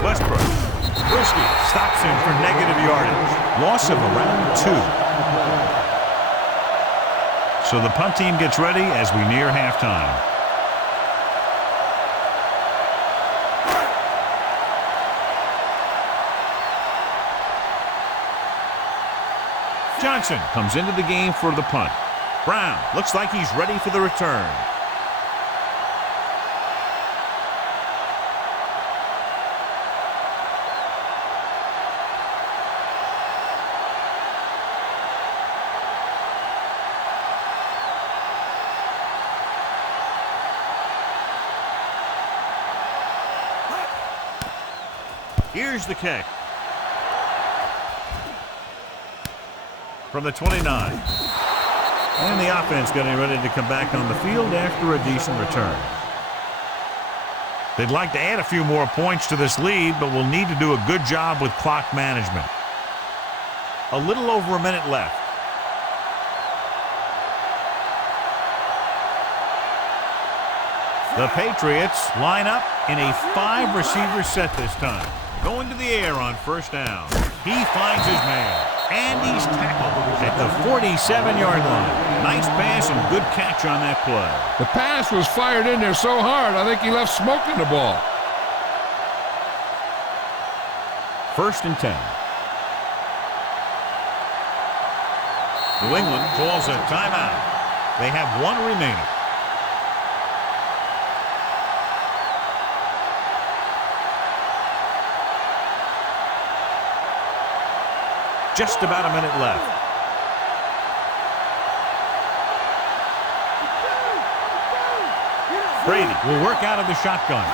Westbrook. Brisky stops him for negative yardage. Loss of around 2. So the punt team gets ready as we near halftime. Johnson comes into the game for the punt. Brown looks like he's ready for the return. Here's the kick. From the 29. And the offense getting ready to come back on the field after a decent return. They'd like to add a few more points to this lead, but will need to do a good job with clock management. A little over a minute left. The Patriots line up in a 5-receiver set this time. Going to the air on first down. He finds his man. And he's tackled at the 47-yard line. Nice pass and good catch on that play. The pass was fired in there so hard, I think he left smoke in the ball. First and 10. New England calls a timeout. They have one remaining. Just about a minute left. Brady will work out of the shotgun.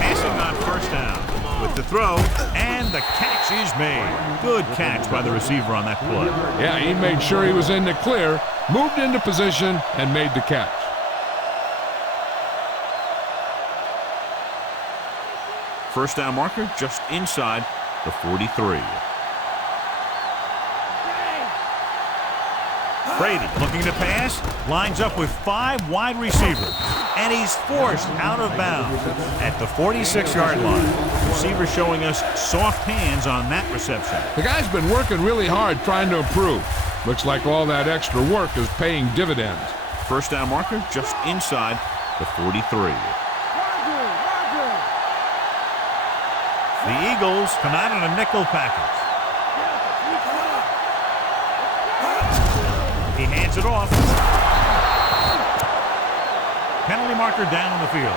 Passing on first down. With the throw, and the catch is made. Good catch by the receiver on that play. Yeah, he made sure he was in the clear, moved into position, and made the catch. First down marker just inside the 43. Brady looking to pass, lines up with 5 wide receivers, and he's forced out of bounds at the 46-yard line. Receiver showing us soft hands on that reception. The guy's been working really hard trying to improve. Looks like all that extra work is paying dividends. First down marker just inside the 43. The Eagles come out in a nickel package. He hands it off. Penalty marker down on the field.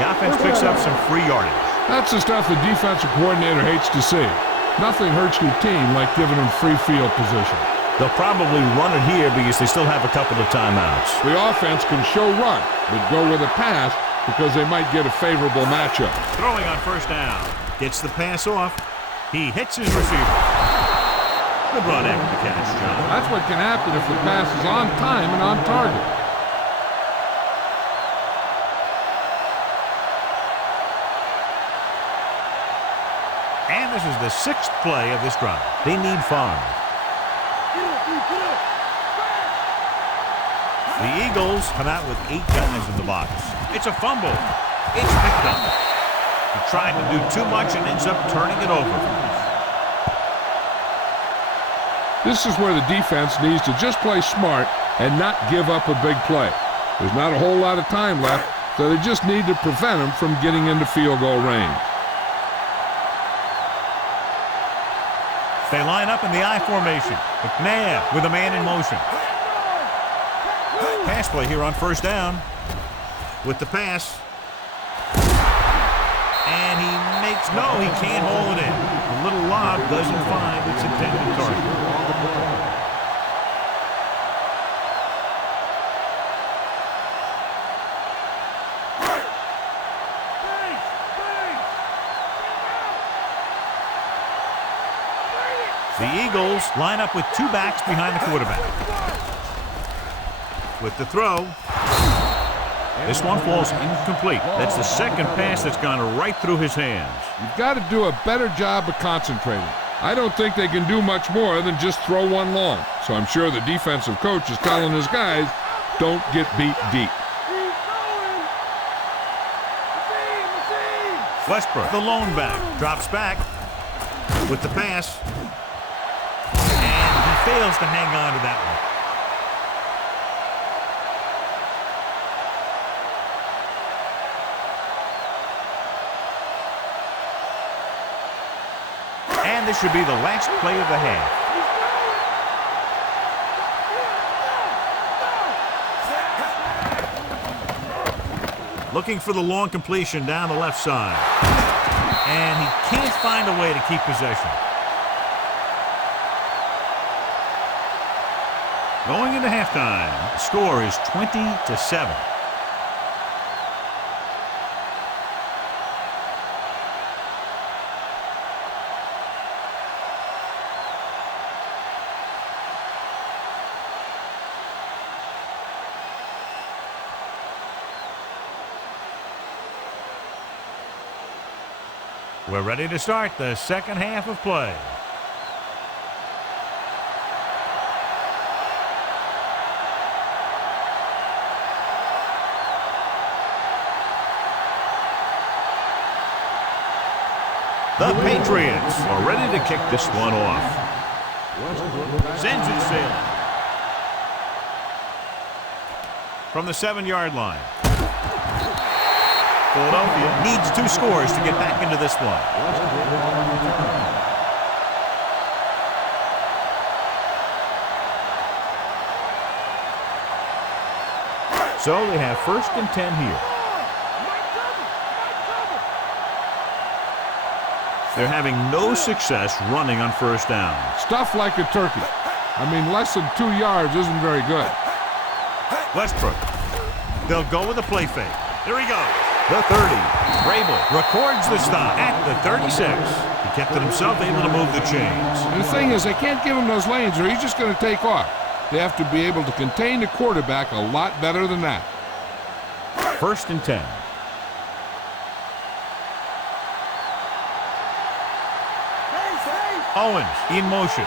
The offense picks up some free yardage. That's the stuff the defensive coordinator hates to see. Nothing hurts your team like giving them free field position. They'll probably run it here because they still have a couple of timeouts. The offense can show run, but go with a pass because they might get a favorable matchup. Throwing on first down. Gets the pass off. He hits his receiver. Good run after the catch, John. That's what can happen if the pass is on time and on target. And this is the 6th play of this drive. They need 5. The Eagles come out with 8 guys in the box. It's a fumble. It's picked up. He tried to do too much and ends up turning it over. This is where the defense needs to just play smart and not give up a big play. There's not a whole lot of time left, so they just need to prevent them from getting into field goal range. They line up in the I formation. McNabb with a man in motion. Pass play here on first down. With the pass. And he makes, no, he can't hold it in. The little lob doesn't find its intended target. The Eagles line up with 2 backs behind the quarterback. With the throw. This one falls incomplete. That's the second pass that's gone right through his hands. You've got to do a better job of concentrating. I don't think they can do much more than just throw one long. So I'm sure the defensive coach is telling his guys, don't get beat deep. Westbrook, the lone back, drops back with the pass. And he fails to hang on to that one. And this should be the last play of the half. Looking for the long completion down the left side. And he can't find a way to keep possession. Going into halftime, the score is 20-7. We're ready to start the second half of play. The Patriots Are ready to kick this one off. sends it sailing. From the 7-yard line. Philadelphia needs 2 scores to get back into this one. So they have 1st and 10 here. They're having no success running on 1st down. Stuff like a turkey. I mean, less than 2 yards isn't very good. Westbrook. They'll go with a play fake. There he goes. The 30. Vrabel records the stop at the 36. He kept it himself, able to move the chains. And the thing is, they can't give him those lanes or he's just going to take off. They have to be able to contain the quarterback a lot better than that. 1st and 10. Owens in motion.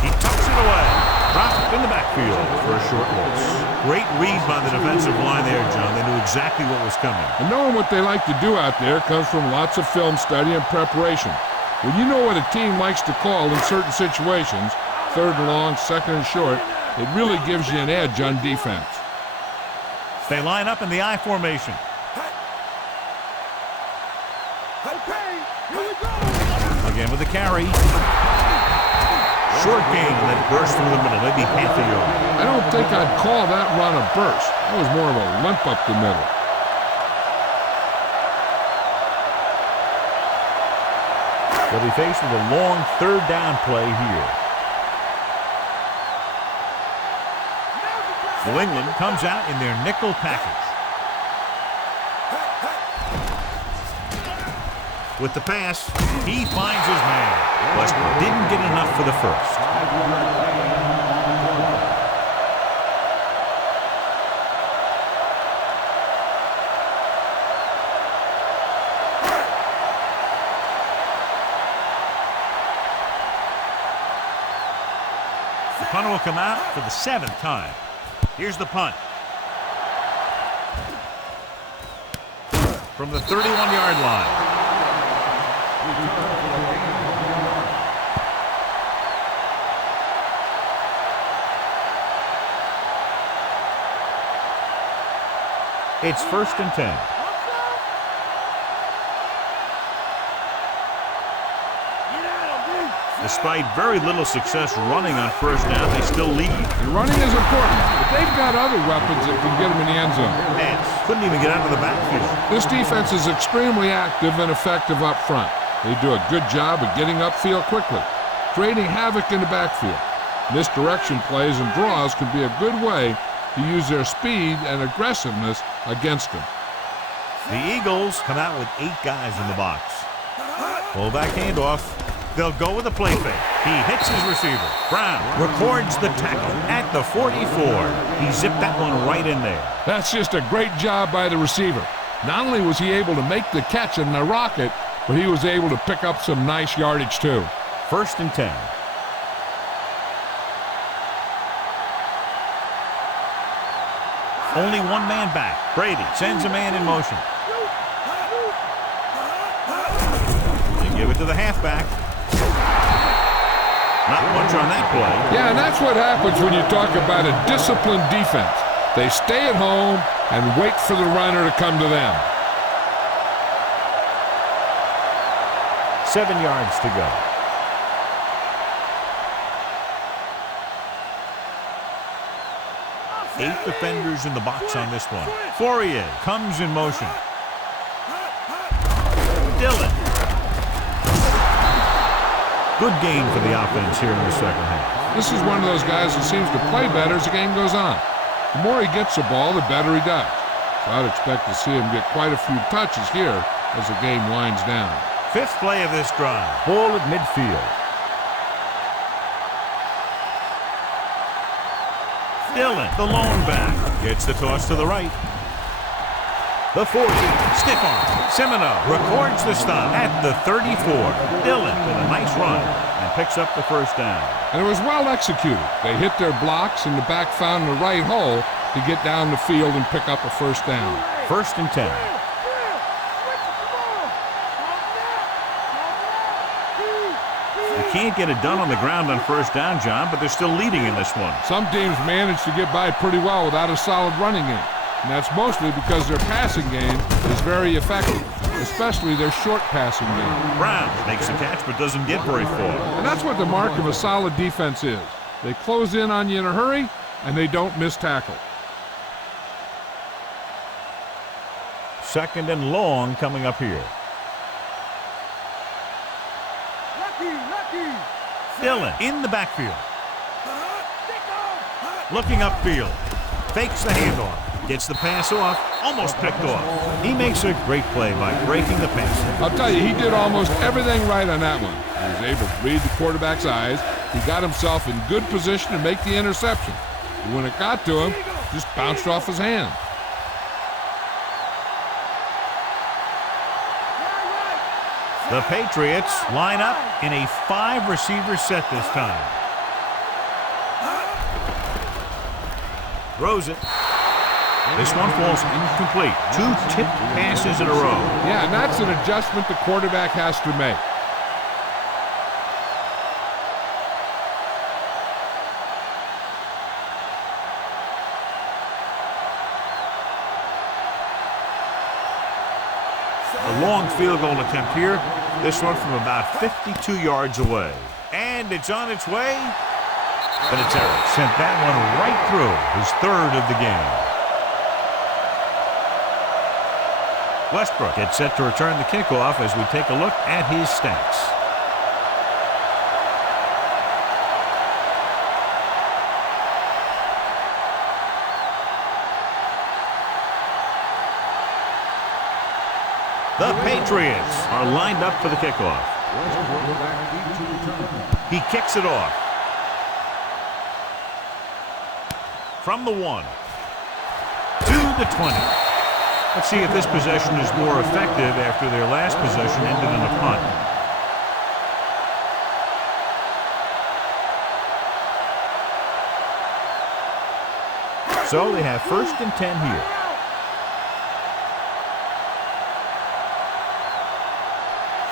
He tucks it away. Dropped in the backfield for a short loss. Great read by the defensive line there, John. They knew exactly what was coming. And knowing what they like to do out there comes from lots of film study and preparation. When you know what a team likes to call in certain situations, 3rd and long, 2nd and short, it really gives you an edge on defense. They line up in the I formation. Again with the carry. Short gain and then burst through the middle, maybe half a yard. I don't think I'd call that run a burst. That was more of a limp up the middle. They'll be faced with a long 3rd down play here. New England comes out in their nickel package. With the pass, he finds his man. Westbrook didn't get enough for the 1st. The punter will come out for the 7th time. Here's the punt. From the 31-yard line. It's 1st and 10. Despite very little success running on 1st down, they still lead. The running is important, but they've got other weapons that can get them in the end zone. Nance couldn't even get out of the backfield. This defense is extremely active and effective up front. They do a good job of getting upfield quickly, creating havoc in the backfield. Misdirection plays and draws can be a good way to use their speed and aggressiveness against them. The Eagles come out with 8 guys in the box. Fullback handoff. They'll go with a play fake. He hits his receiver. Brown records the tackle at the 44. He zipped that one right in there. That's just a great job by the receiver. Not only was he able to make the catch in the rocket, but he was able to pick up some nice yardage too. 1st and 10. Only one man back. Brady sends a man in motion. They give it to the halfback. Not much on that play. Yeah, and that's what happens when you talk about a disciplined defense. They stay at home and wait for the runner to come to them. 7 yards to go. Eight defenders in the box on this one. Fourier comes in motion. Dillon. Good game for the offense here in the 2nd half. This is one of those guys that seems to play better as the game goes on. The more he gets the ball, the better he does. So I'd expect to see him get quite a few touches here as the game winds down. 5th play of this drive. Ball at midfield. Dillon, the lone back, gets the toss to the right. The 40, stiff arm. Semino records the stop at the 34. Dillon with a nice run and picks up the 1st down. And it was well executed. They hit their blocks and the back found the right hole to get down the field and pick up a first down. 1st and 10. They can't get it done on the ground on 1st down, John, but they're still leading in this one. Some teams manage to get by pretty well without a solid running game. And that's mostly because their passing game is very effective, especially their short passing game. Brown makes the catch but doesn't get very far. And that's what the mark of a solid defense is. They close in on you in a hurry, and they don't miss tackle. 2nd and long coming up here. Dillon in the backfield. Looking upfield. Fakes the handoff. Gets the pass off. Almost picked off. He makes a great play by breaking the pass. I'll tell you, he did almost everything right on that one. He was able to read the quarterback's eyes. He got himself in good position to make the interception. And when it got to him, it just bounced off his hand. The Patriots line up in a 5-receiver set this time. Throws it. This one falls incomplete. 2 tipped passes in a row. Yeah, and that's an adjustment the quarterback has to make. A long field goal attempt here. This one from about 52 yards away. And it's on its way. But it's Eric. Sent that one right through his 3rd of the game. Westbrook gets set to return the kickoff as we take a look at his stats. The Patriots are lined up for the kickoff. He kicks it off. From the 1 to the 20. Let's see if this possession is more effective after their last possession ended in a punt. So they have 1st and 10 here.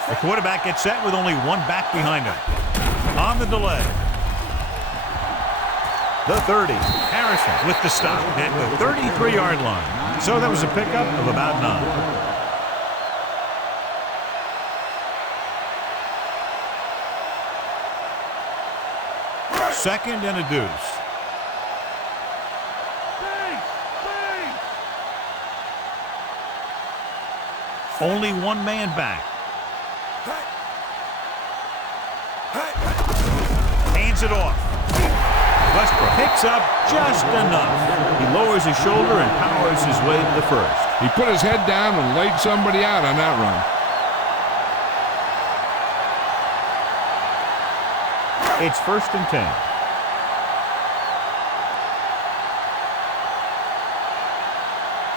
The quarterback gets set with only 1 back behind him. On the delay. The 30. Harrison with the stop at the 33-yard line. So that was a pickup of about 9. Second and a deuce. Only 1 man back. Hands it off. Westbrook picks up just enough. He lowers his shoulder and powers his way to the 1st. He put his head down and laid somebody out on that run. It's 1st and 10.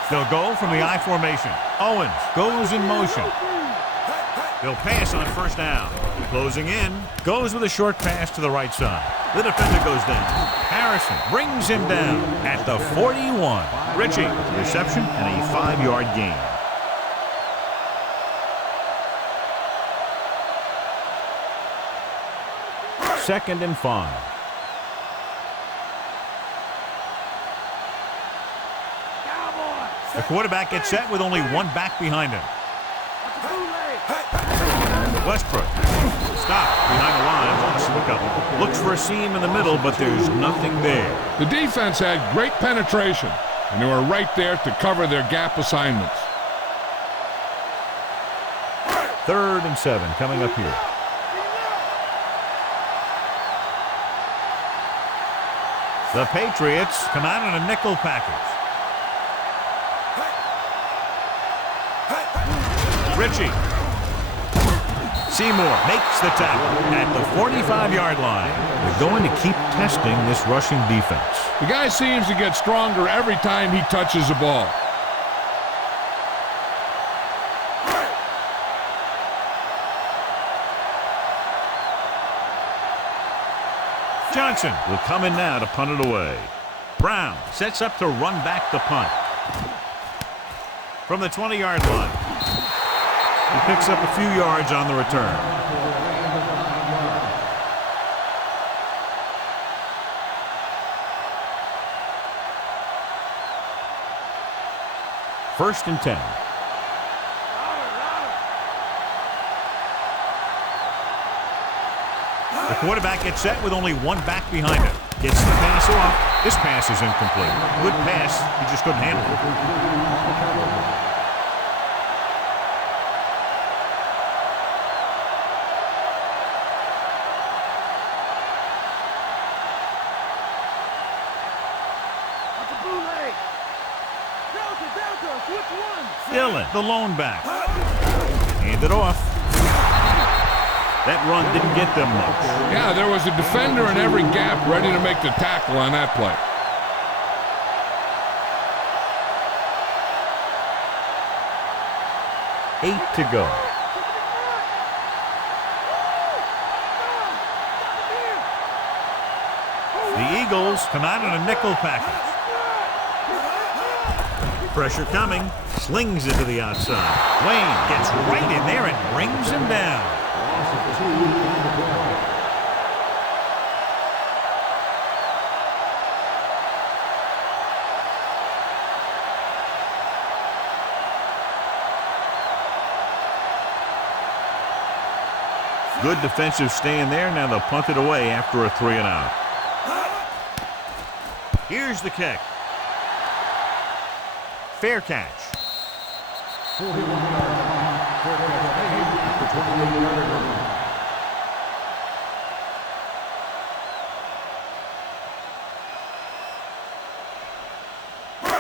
They'll go from the I formation. Owens goes in motion. They'll pass on 1st down. Closing in. Goes with a short pass to the right side. The defender goes down. Harrison brings him down at the 41. Ritchie, reception and a 5-yard gain. Second and 5. The quarterback gets set with only 1 back behind him. Westbrook. Stop behind the line. Lost a couple. Looks for a seam in the middle, but there's nothing there. The defense had great penetration, and they were right there to cover their gap assignments. 3rd and 7 coming up here. The Patriots come out in a nickel package. Ritchie. Seymour makes the tackle at the 45-yard line. They're going to keep testing this rushing defense. The guy seems to get stronger every time he touches the ball. Johnson will come in now to punt it away. Brown sets up to run back the punt. From the 20-yard line. He picks up a few yards on the return. First and 10. The quarterback gets set with only one back behind him. Gets the pass off. This pass is incomplete. Good pass. He just couldn't handle it. Dillon, the lone back. Hand it off. That run didn't get them much. Yeah, there was a defender in every gap ready to make the tackle on that play. Eight to go. The Eagles come out in a nickel package. Pressure coming. Slings it to the outside. Wayne gets right in there and brings him down. Good defensive stand there. Now they'll punt it away after a 3-and-out. Here's the kick. Fair catch. 41-yard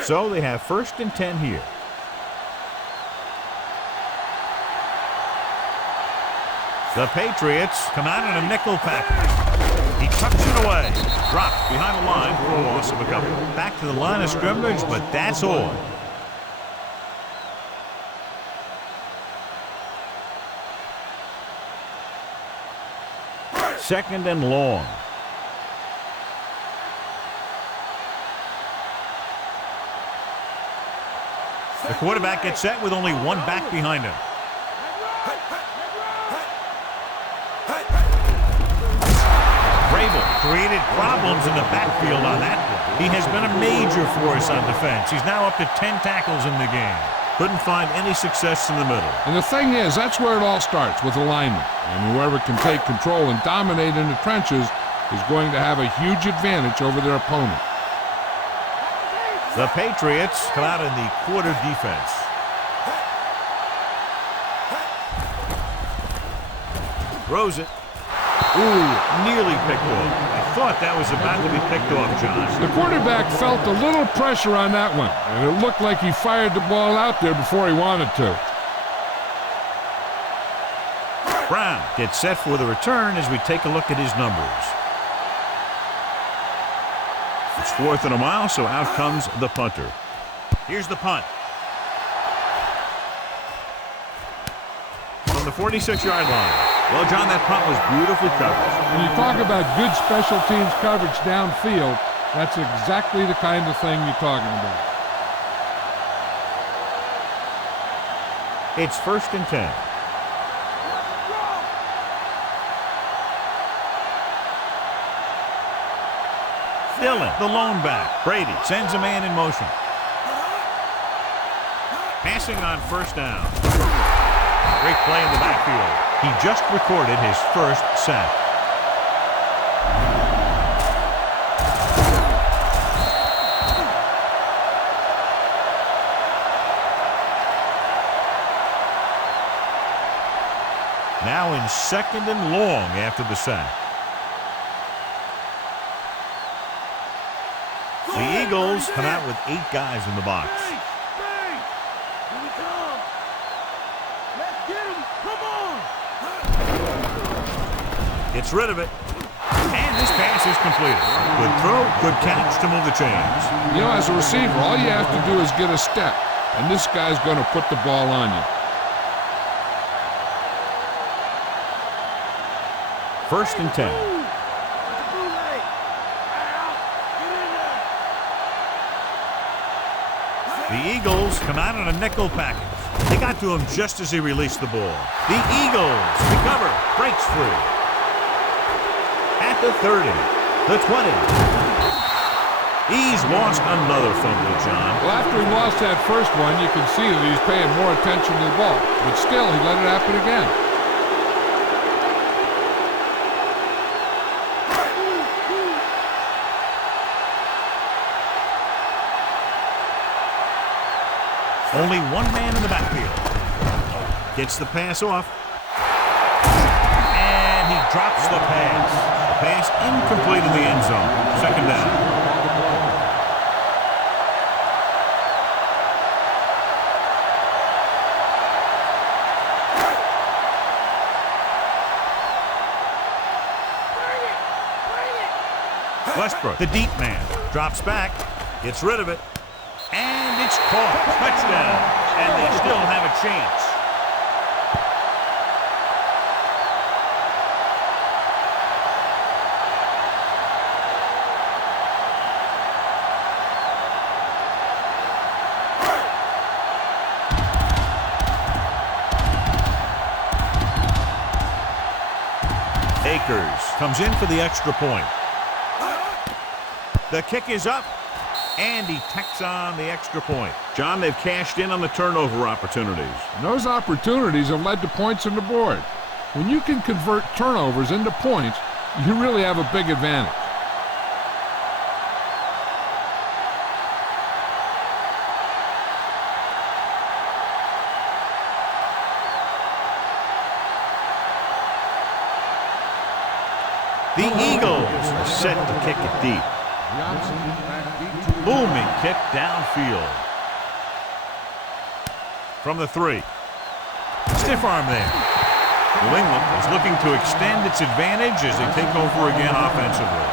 So they have first and 10 here. The Patriots come out in a nickel package. He tucks it away. Dropped behind the line for a loss of a couple. Back to the line of scrimmage, but that's all. Second and long. The quarterback gets set with only one back behind him. Created problems in the backfield on that play. He has been a major force on defense. He's now up to 10 tackles in the game. Couldn't find any success in the middle. And the thing is, that's where it all starts, with alignment. And whoever can take control and dominate in the trenches is going to have a huge advantage over their opponent. The Patriots come out in the quarter defense. Throws it. Ooh, nearly picked off. I thought that was about to be picked off, John. The quarterback felt a little pressure on that one, and it looked like he fired the ball out there before he wanted to. Brown gets set for the return as we take a look at his numbers. It's 4th and a mile, so out comes the punter. Here's the punt. From the 46-yard line. Well, John, that punt was beautifully covered. When you talk about good special teams coverage downfield, that's exactly the kind of thing you're talking about. It's 1st and 10. Dillon, the lone back. Brady sends a man in motion. Passing on first down. Great play in the backfield. He just recorded his first sack. Now in 2nd and long after the sack. The Eagles come out with 8 guys in the box. Gets rid of it. And this pass is completed. Good throw, good catch to move the chains. You know, as a receiver, all you have to do is get a step, and this guy's going to put the ball on you. 1st and 10. Eagles come out in a nickel package. They got to him just as he released the ball. The Eagles recover, breaks free. At the 30, the 20. He's lost another fumble, John. Well, after he lost that first one, you can see that he's paying more attention to the ball. But still, he let it happen again. Only one man in the backfield. Gets the pass off. And he drops the pass. The pass incomplete in the end zone. Second down. Westbrook, the deep man, drops back, gets rid of it. And it's caught. Touchdown. And they still have a chance. Akers comes in for the extra point. The kick is up. And he tacks on the extra point. John, they've cashed in on the turnover opportunities. And those opportunities have led to points on the board. When you can convert turnovers into points, you really have a big advantage. The Eagles are set to kick it deep. Booming kick downfield. From the 3. Stiff arm there. New England is looking to extend its advantage as they take over again offensively.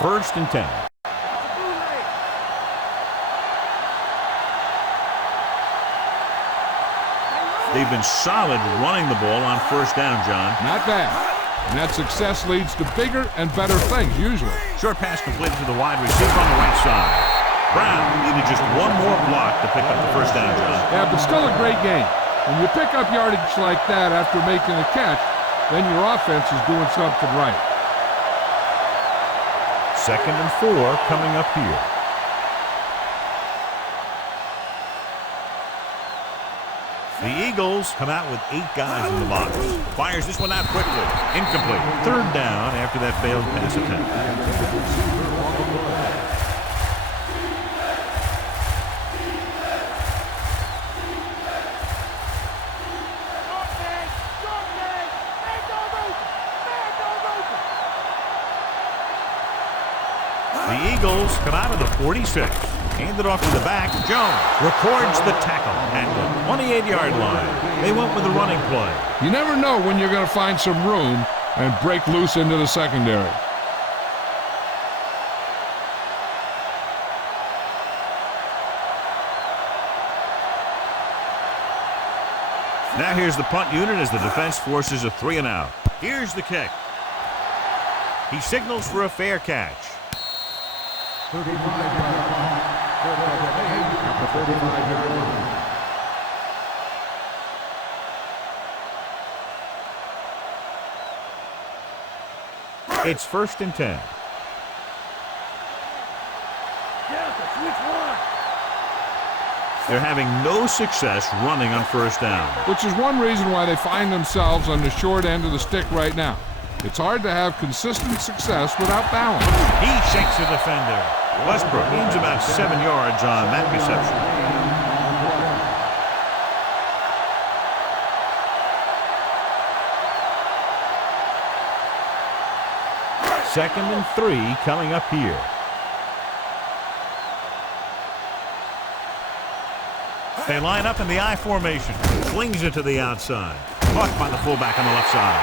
First and 10. They've been solid running the ball on first down, John. Not bad. And that success leads to bigger and better things, usually. Short pass completed to the wide receiver on the right side. Brown needed just one more block to pick up the first down, John. Yeah, but still a great game. When you pick up yardage like that after making a catch, then your offense is doing something right. Second and 4 coming up here. The Eagles come out with 8 guys in the box. Fires this one out quickly. Incomplete. Third down after that failed pass attempt. The Eagles come out of the 46. Hand it off to the back. Jones records the tackle at the 28-yard line. They went with the running play. You never know when you're going to find some room and break loose into the secondary. Now here's the punt unit as the defense forces a 3 and out. Here's the kick. He signals for a fair catch. 35-yard line. It's first and 10. They're having no success running on first down. Which is one reason why they find themselves on the short end of the stick right now. It's hard to have consistent success without balance. He shakes a defender. Westbrook gains about 7 yards on that reception. Second and 3 coming up here. They line up in the I formation. Flings it to the outside. Caught by the fullback on the left side.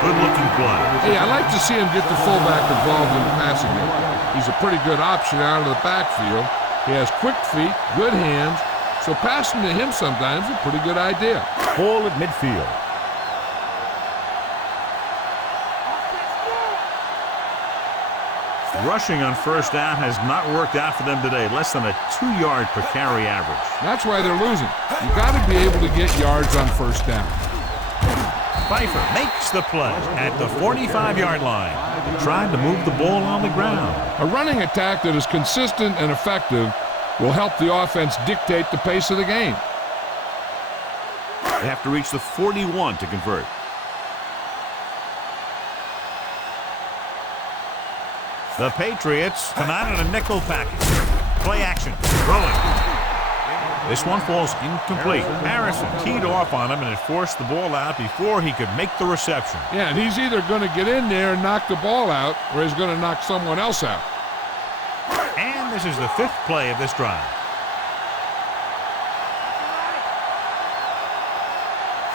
Good-looking play. Hey, I like to see him get the fullback involved in the passing game. He's a pretty good option out of the backfield. He has quick feet, good hands, so passing to him sometimes is a pretty good idea. Ball at midfield. Rushing on first down has not worked out for them today. Less than a 2-yard per carry average. That's why they're losing. You got to be able to get yards on first down. Pfeiffer makes the play at the 45-yard line. Trying to move the ball on the ground. A running attack that is consistent and effective will help the offense dictate the pace of the game. They have to reach the 41 to convert. The Patriots come out in a nickel package. Play action. Throwing. This one falls incomplete. Harrison teed off on him, and it forced the ball out before he could make the reception. Yeah, and he's either going to get in there and knock the ball out, or he's going to knock someone else out. And this is the 5th play of this drive.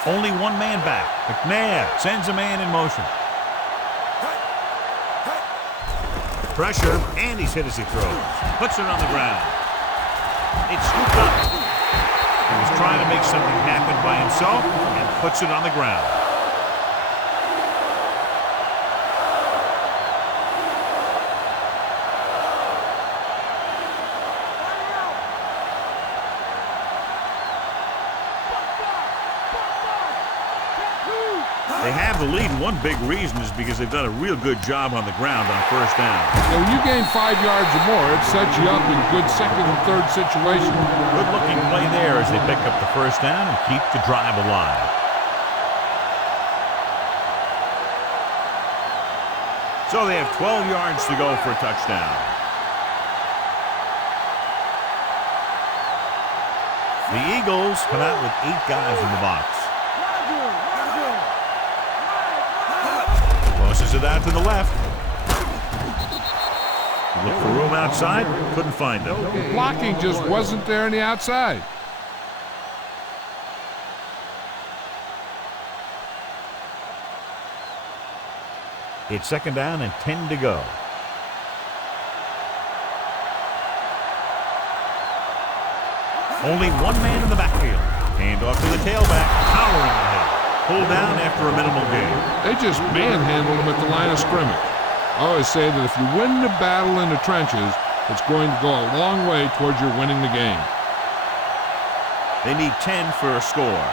Only one man back. McNair sends a man in motion. Pressure, and he's hit as he throws. Puts it on the ground. It's scooped up. He was trying to make something happen by himself and puts it on the ground. They have the lead, and one big reason is because they've done a real good job on the ground on first down. So when you gain 5 yards or more, it sets you up in good second and third situations. Good-looking play there as they pick up the first down and keep the drive alive. So they have 12 yards to go for a touchdown. The Eagles come out with 8 guys in the box. Tosses it out to the left. Look for room outside. Couldn't find him. The blocking just wasn't there on the outside. It's 2nd down and 10 to go. Only one man in the backfield. Hand off to the tailback. Powering ahead. Pulled down after a minimal gain. They just manhandled him at the line of scrimmage. I always say that if you win the battle in the trenches, it's going to go a long way towards your winning the game. They need 10 for a score.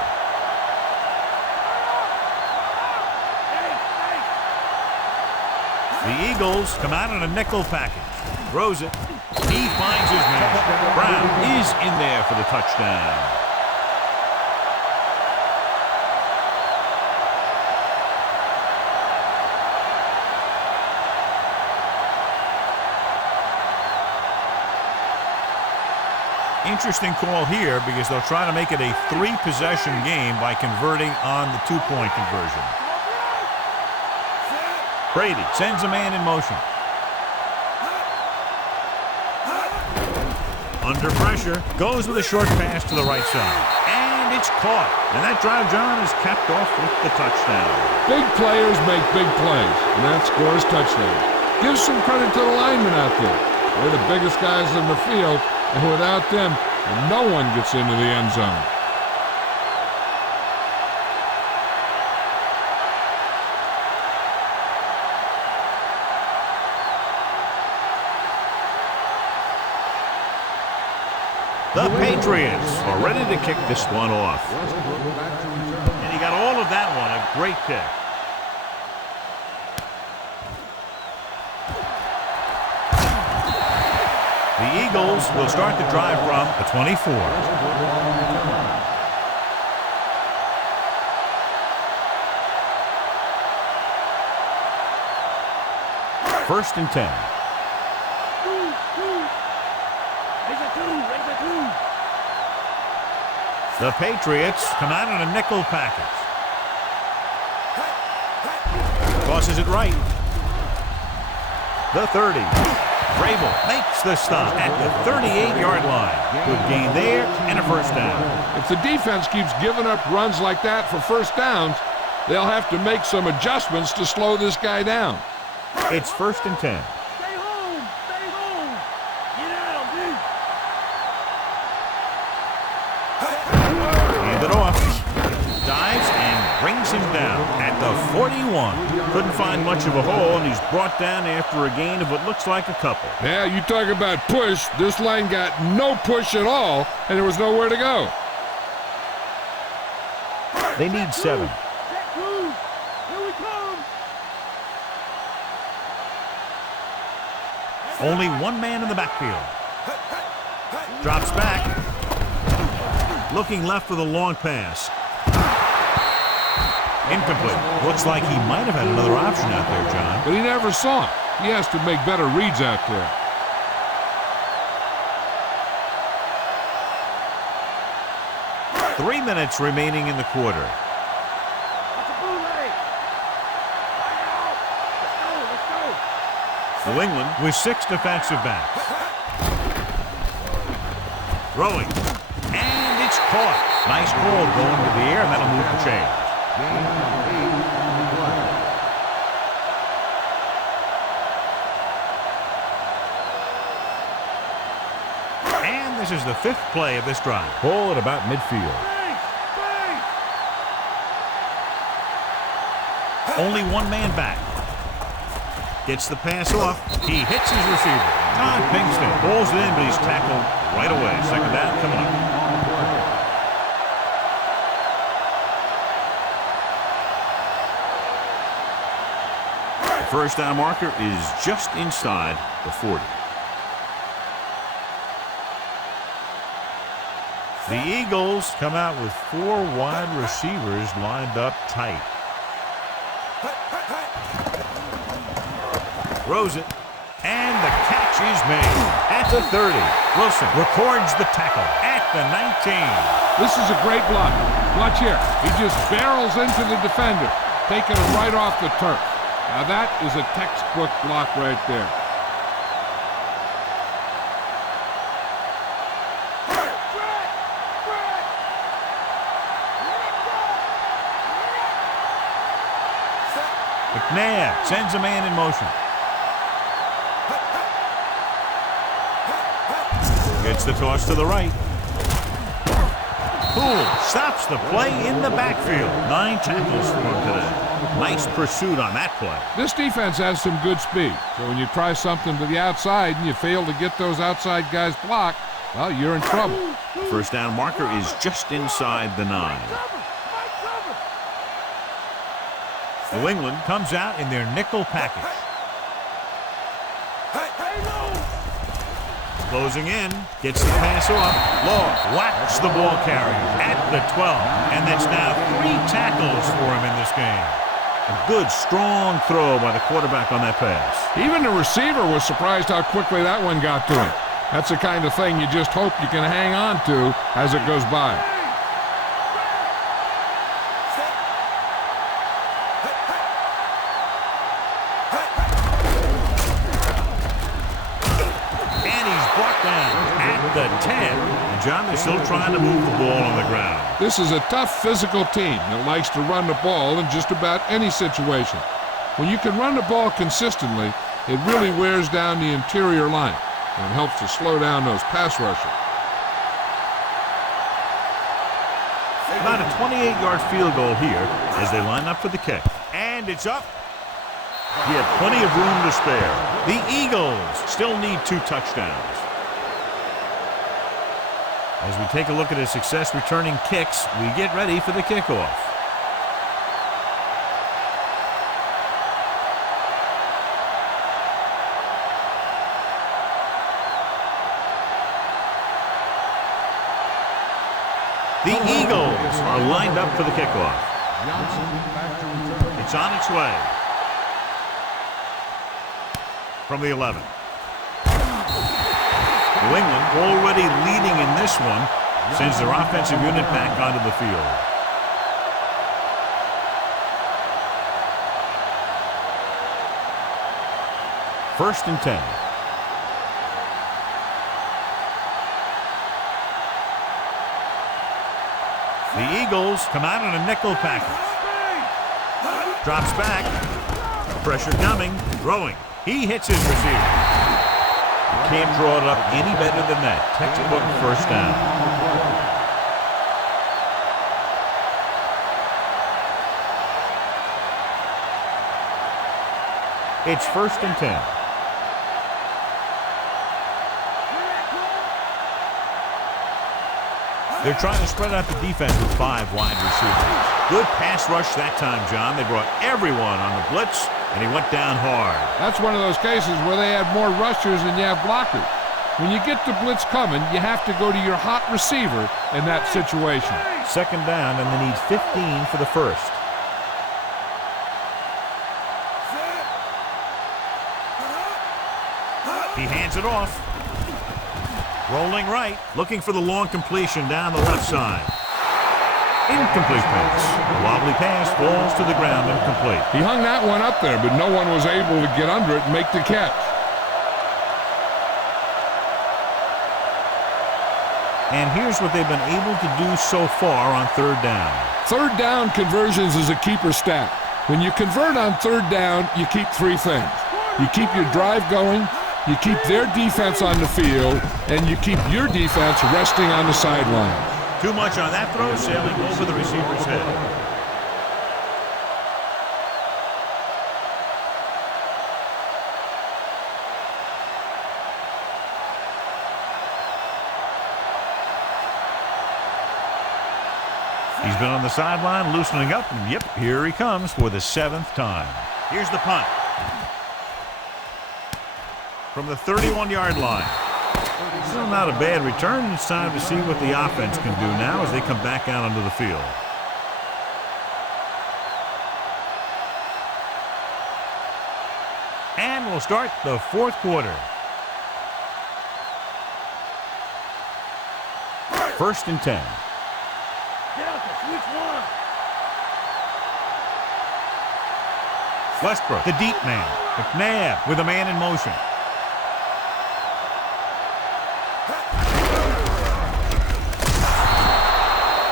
The Eagles come out in a nickel package. Throws it. He finds his man. Brown is in there for the touchdown. Interesting call here because they'll try to make it a 3-possession game by converting on the 2-point conversion. Brady sends a man in motion. Under pressure, goes with a short pass to the right side. And it's caught. And that drive, John, is capped off with the touchdown. Big players make big plays, and that scores touchdowns. Give some credit to the linemen out there. They're the biggest guys in the field, and without them, no one gets into the end zone. The Patriots are ready to kick this one off. And he got all of that one, a great kick. The Eagles will start the drive from the 24. First and 10. The Patriots come out in a nickel package. Tosses it right. The 30. Vrabel makes the stop at the 38-yard line. Good gain there and a first down. If the defense keeps giving up runs like that for first downs, they'll have to make some adjustments to slow this guy down. It's first and 10. Stay home! Stay home! Get out, dude! Hand it off. Dives and brings takes him down at the 41. Couldn't find much of a hole, and he's brought down after a gain of what looks like a couple. Yeah, you talk about push. This line got no push at all, and there was nowhere to go. They need 7. Check 2. Here we come. Only one man in the backfield. Drops back. Looking left for the long pass. Incomplete. Looks like he might have had another option out there, John. But he never saw it. He has to make better reads out there. Three minutes remaining in the quarter. That's a bootleg. Let's go. New England with 6 defensive backs. Throwing. And it's caught. Nice ball going to the air, and that'll move the chains. And this is the 5th play of this drive. Ball at about midfield. Only one man back. Gets the pass off. He hits his receiver. Todd Pinkston pulls it in, but he's tackled right away. Second down coming up. The first down marker is just inside the 40. The Eagles come out with 4 wide receivers lined up tight. Throws it, and the catch is made at the 30. Wilson records the tackle at the 19. This is a great block. Watch here. He just barrels into the defender, taking him right off the turf. Now that is a textbook block right there. McNabb sends a man in motion. Gets the toss to the right. Poole stops the play in the backfield. 9 tackles for him today. Nice pursuit on that play. This defense has some good speed, so when you try something to the outside and you fail to get those outside guys blocked, well, you're in trouble. First down marker is just inside the 9. New England comes out in their nickel package. Closing in, gets the pass off. Law whacks the ball carrier at the 12. And that's now 3 tackles for him in this game. A good, strong throw by the quarterback on that pass. Even the receiver was surprised how quickly that one got to him. That's the kind of thing you just hope you can hang on to as it goes by. The 10. And John, they're still trying to move the ball on the ground. This is a tough physical team that likes to run the ball in just about any situation. When you can run the ball consistently, it really wears down the interior line, and it helps to slow down those pass rushers. About a 28-yard field goal here as they line up for the kick. And it's up. He had plenty of room to spare. The Eagles still need 2 touchdowns. As we take a look at his success returning kicks, we get ready for the kickoff. The Eagles are lined up for the kickoff. It's on its way. From the 11. New England already leading in this one, sends their offensive unit back onto the field. First and 10. The Eagles come out in a nickel package. Drops back. Pressure coming. Throwing. He hits his receiver. Can't draw it up any better than that. Textbook first down. It's 1st and 10. They're trying to spread out the defense with 5 wide receivers. Good pass rush that time, John. They brought everyone on the blitz, and he went down hard. That's one of those cases where they have more rushers than you have blockers. When you get the blitz coming, you have to go to your hot receiver in that situation. 2nd down, and they need 15 for the first. He hands it off. Rolling right, looking for the long completion down the left side. Incomplete pass. The wobbly pass falls to the ground incomplete. He hung that one up there, but no one was able to get under it and make the catch. And here's what they've been able to do so far on 3rd down. 3rd down conversions is a keeper stat. When you convert on 3rd down, you keep 3 things. You keep your drive going, you keep their defense on the field, and you keep your defense resting on the sideline. Too much on that throw, sailing over the receiver's head. He's been on the sideline, loosening up, and yep, here he comes for the 7th time. Here's the punt. From the 31-yard line. Still not a bad return. It's time to see what the offense can do now as they come back out onto the field. And we'll start the 4th quarter. 1st and 10. Get out there, switch one. Westbrook, the deep man. McNabb with a man in motion.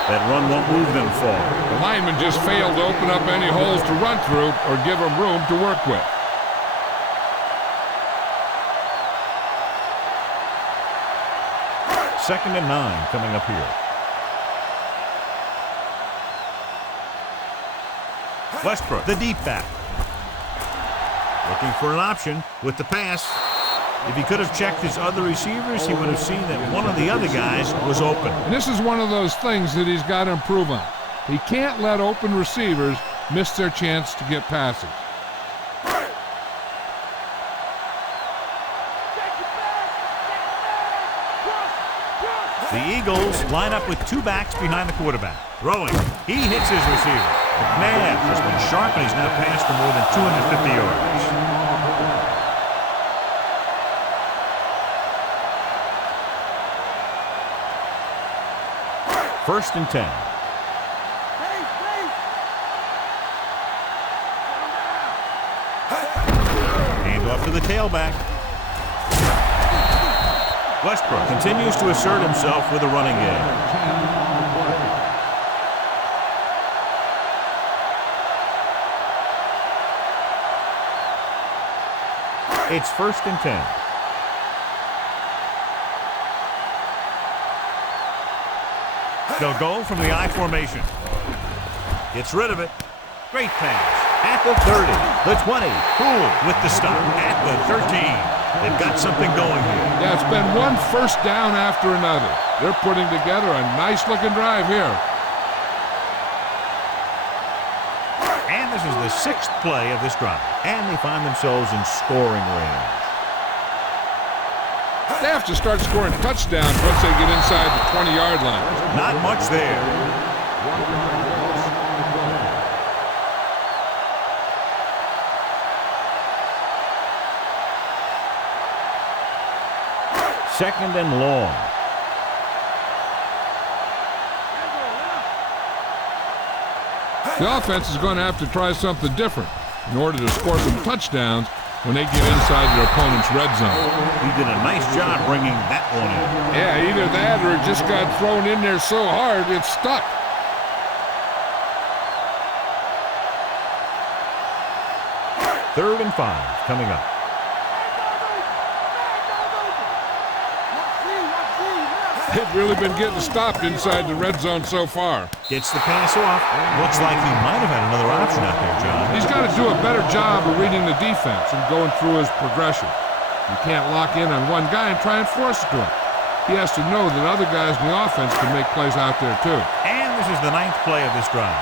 That run won't move them far. The lineman just failed to open up any holes to run through or give them room to work with. Second and 9 coming up here. Westbrook, the deep back. Looking for an option with the pass. If he could have checked his other receivers, he would have seen that one of the other guys was open. And this is one of those things that he's got to improve on. He can't let open receivers miss their chance to get passes. The Eagles line up with 2 backs behind the quarterback. Throwing. He hits his receiver. McNabb has been sharp, and he's now passed for more than 250 yards. First and 10. Hand off to the tailback. Westbrook continues to assert himself with a running game. It's 1st and 10. They'll go from the I formation. Gets rid of it. Great pass. At the 30, the 20. Poole with the stop at the 13. They've got something going here. Yeah, it's been one first down after another. They're putting together a nice-looking drive here. And this is the 6th play of this drive. And they find themselves in scoring range. They have to start scoring touchdowns once they get inside the 20-yard line. Not much there. Second and long. The offense is going to have to try something different in order to score some touchdowns when they get inside their opponent's red zone. He did a nice job bringing that one in. Yeah, either that or it just got thrown in there so hard it's stuck. Third and 5 coming up. They've really been getting stopped inside the red zone so far. Gets the pass off. Looks like he might have had another option out there, John. He's got to do a better job of reading the defense and going through his progression. You can't lock in on one guy and try and force it to him. He has to know that other guys in the offense can make plays out there too. And this is the 9th play of this drive.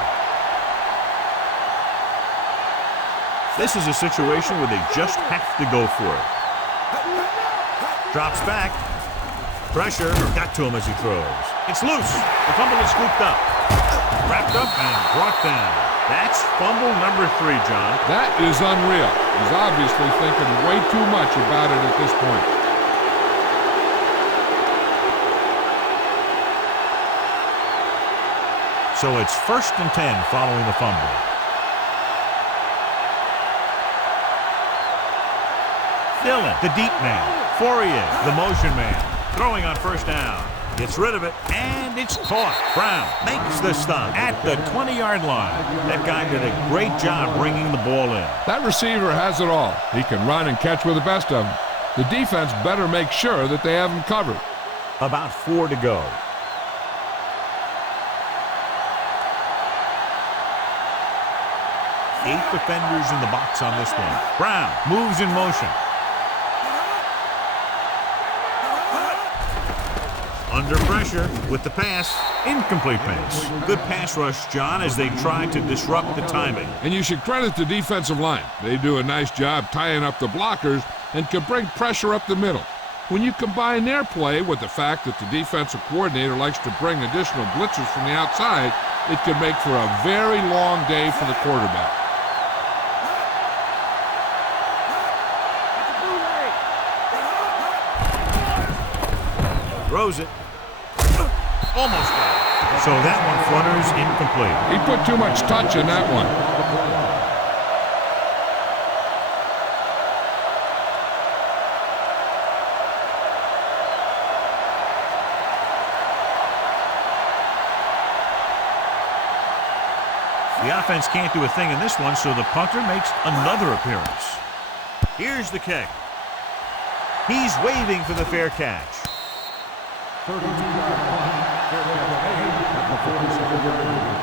This is a situation where they just have to go for it. Drops back. Pressure got to him as he throws. It's loose. The fumble is scooped up. Wrapped up and brought down. That's fumble number 3, John. That is unreal. He's obviously thinking way too much about it at this point. So it's 1st and 10 following the fumble. Dillon, the deep man. Fourier, the motion man. Throwing on 1st down. Gets rid of it, and it's caught. Brown makes the stop at the 20-yard line. That guy did a great job bringing the ball in. That receiver has it all. He can run and catch with the best of them. The defense better make sure that they have him covered. About 4 to go. Eight defenders in the box on this one. Brown moves in motion. Under pressure with the pass. Incomplete pass. Good pass rush, John, as they try to disrupt the timing. And you should credit the defensive line. They do a nice job tying up the blockers and can bring pressure up the middle. When you combine their play with the fact that the defensive coordinator likes to bring additional blitzers from the outside, it can make for a very long day for the quarterback. Throws it. Almost got it. So that one flutters incomplete. He put too much touch in that one. The offense can't do a thing in this one, so the punter makes another appearance. Here's the kick. He's waving for the fair catch. 32-yard punt. Fair catch made at the 47-yard line.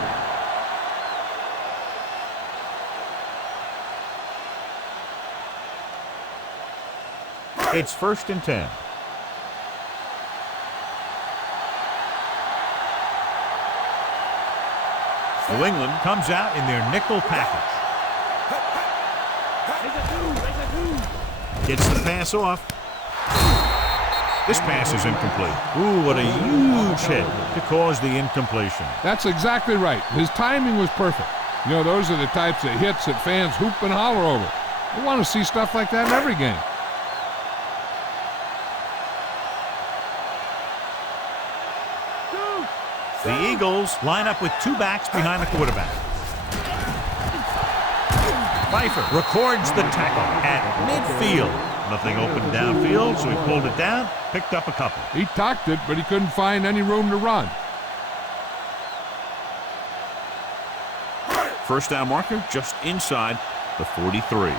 It's 1st and 10. New England comes out in their nickel package. Gets the pass off. This pass is incomplete. Ooh, what a huge hit to cause the incompletion. That's exactly right. His timing was perfect. You know, those are the types of hits that fans hoop and holler over. We want to see stuff like that in every game. The Eagles line up with 2 backs behind the quarterback. Pfeiffer records the tackle at midfield. Nothing open downfield, so he pulled it down, picked up a couple. He tucked it, but he couldn't find any room to run. 1st down marker just inside the 43.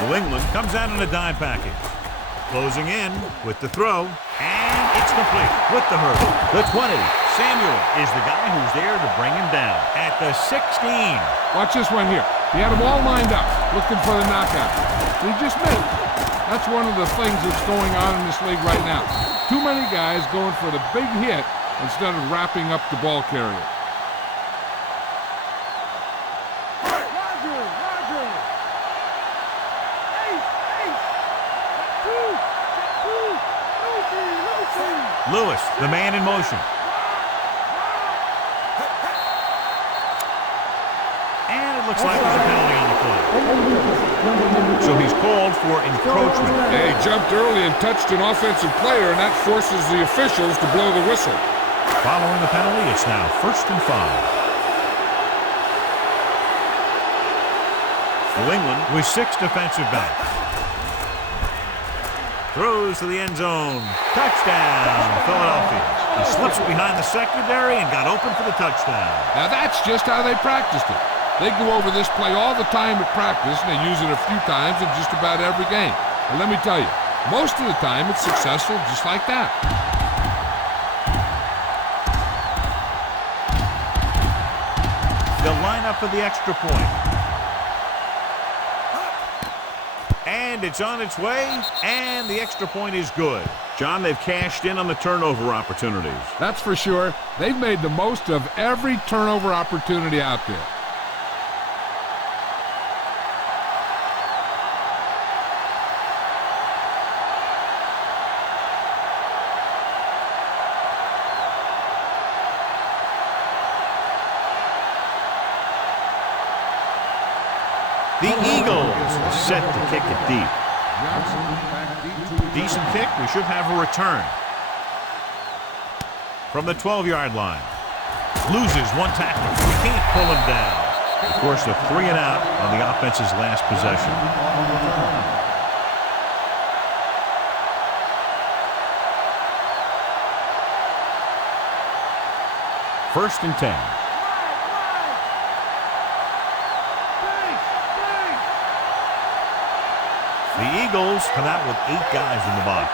New England comes out in a dime package. Closing in with the throw, and it's complete with the hurdle. The 20. Samuel is the guy who's there to bring him down at the 16. Watch this one here. He had them all lined up, looking for the knockout. He just missed. That's one of the things that's going on in this league right now. Too many guys going for the big hit instead of wrapping up the ball carrier. Lewis, the man in motion. And it looks like there's a penalty on the play. So he's called for encroachment. Yeah, he jumped early and touched an offensive player, and that forces the officials to blow the whistle. Following the penalty, it's now 1st and 5. New England with 6 defensive backs. Throws to the end zone. Touchdown, Philadelphia. He slips behind the secondary and got open for the touchdown. Now that's just how they practiced it. They go over this play all the time at practice, and they use it a few times in just about every game. And let me tell you, Most of the time, it's successful just like that. They'll line up for the extra point. And it's on its way, and the extra point is good. John, they've cashed in on the turnover opportunities. That's for sure. They've made the most of every turnover opportunity out there. The Eagles set to kick it deep. Decent kick. We should have a return. From the 12-yard line. Loses one tackler. We can't pull him down. Of course, a 3 and out on the offense's last possession. First and 10. The Eagles come out with 8 guys in the box.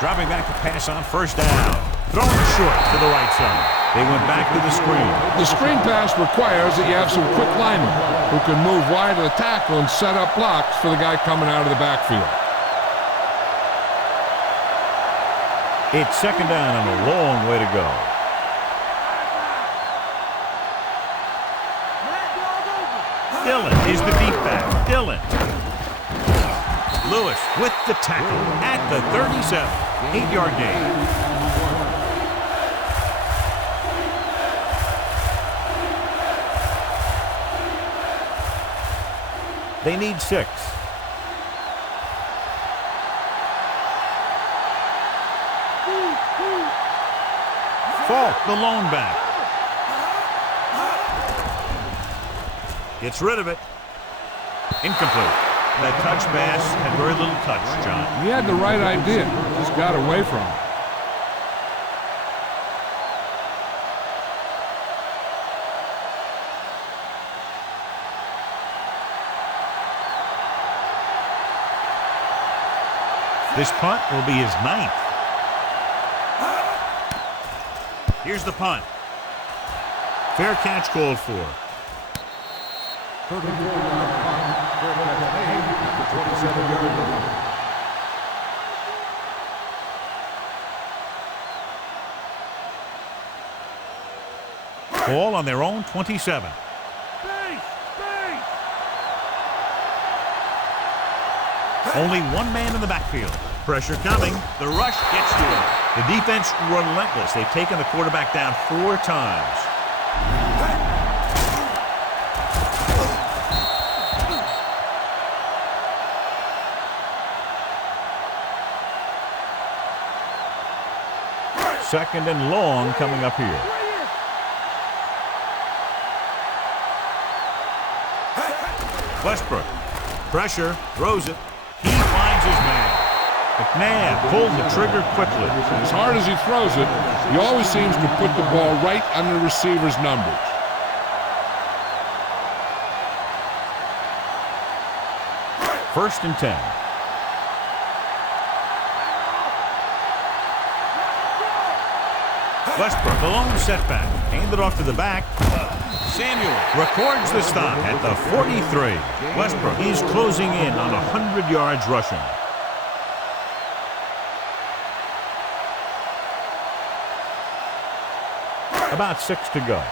Dropping back to pass on first down. Throwing it short to the right side. They went back to the screen. The screen pass requires that you have some quick linemen who can move wide of the tackle and set up blocks for the guy coming out of the backfield. It's second down and a long way to go. Dillon is the deep back. Dillon. Lewis with the tackle at the 37. 8-yard gain. They need 6. Falk, the lone back. Gets rid of it. Incomplete. That touch pass had very little touch, John. He had the right idea. Just got away from him. This punt will be his 9th. Here's the punt. Fair catch called for. 34-yard punt. Fair catch made at the 27-yard line. Ball on their own 27. Only one man in the backfield. Pressure coming. The rush gets to him. The defense relentless. They've taken the quarterback down 4 times. Second and long coming up here. Westbrook. Pressure. Throws it. He finds his man. McNabb pulls the trigger quickly. As hard as he throws it, he always seems to put the ball right on the receiver's numbers. First and 10. Westbrook, a long setback. Handed off to the back. Samuel records the stop at the 43. Westbrook is closing in on 100 yards rushing. About 6 to go.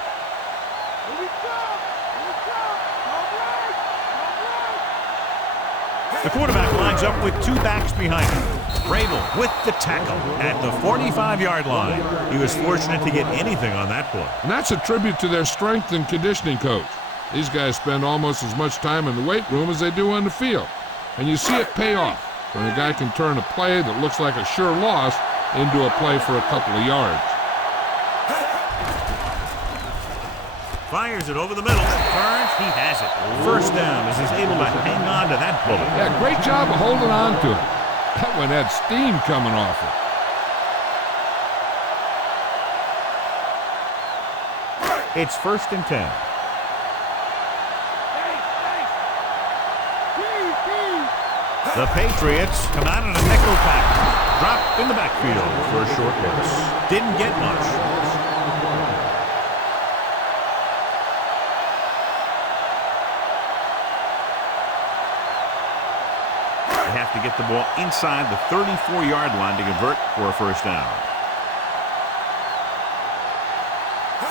The quarterback lines up with 2 backs behind him. Vrabel with the tackle at the 45-yard line. He was fortunate to get anything on that play. And that's a tribute to their strength and conditioning coach. These guys spend almost as much time in the weight room as they do on the field. And you see it pay off when a guy can turn a play that looks like a sure loss into a play for a couple of yards. Fires it over the middle. Burns, he has it. First down as he's able to hang on to that bullet. Yeah, great job of holding on to it. That one had steam coming off it. It's first and 10. The Patriots come out in a nickel package. Dropped in the backfield for a short loss. Didn't get much. They have to get the ball inside the 34-yard line to convert for a first down.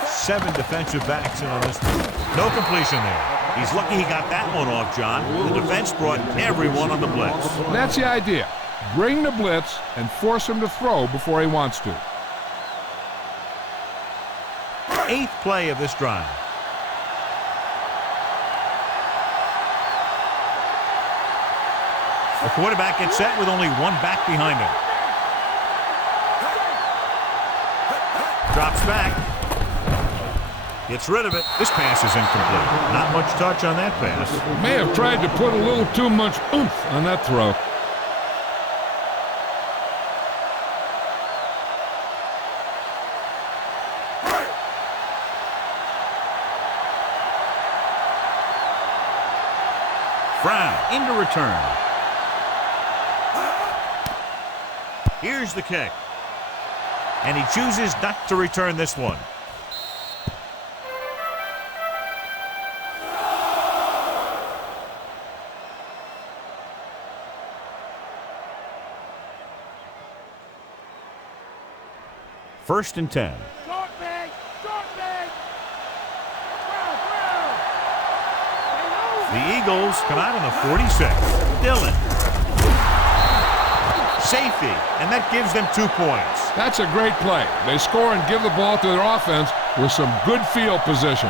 7 defensive backs in on this one. No completion there. He's lucky he got that one off, John. The defense brought everyone on the blitz. That's the idea. Bring the blitz and force him to throw before he wants to. 8th play of this drive. The quarterback gets set with only one back behind him. Drops back. Gets rid of it. This pass is incomplete. Not much touch on that pass. May have tried to put a little too much oomph on that throw. Brown into return. Here's the kick. And he chooses not to return this one. First and 10. Short bag, short bag. The Eagles come out on the 46. Dillon. Safety, and that gives them 2 points. That's a great play. They score and give the ball to their offense with some good field position.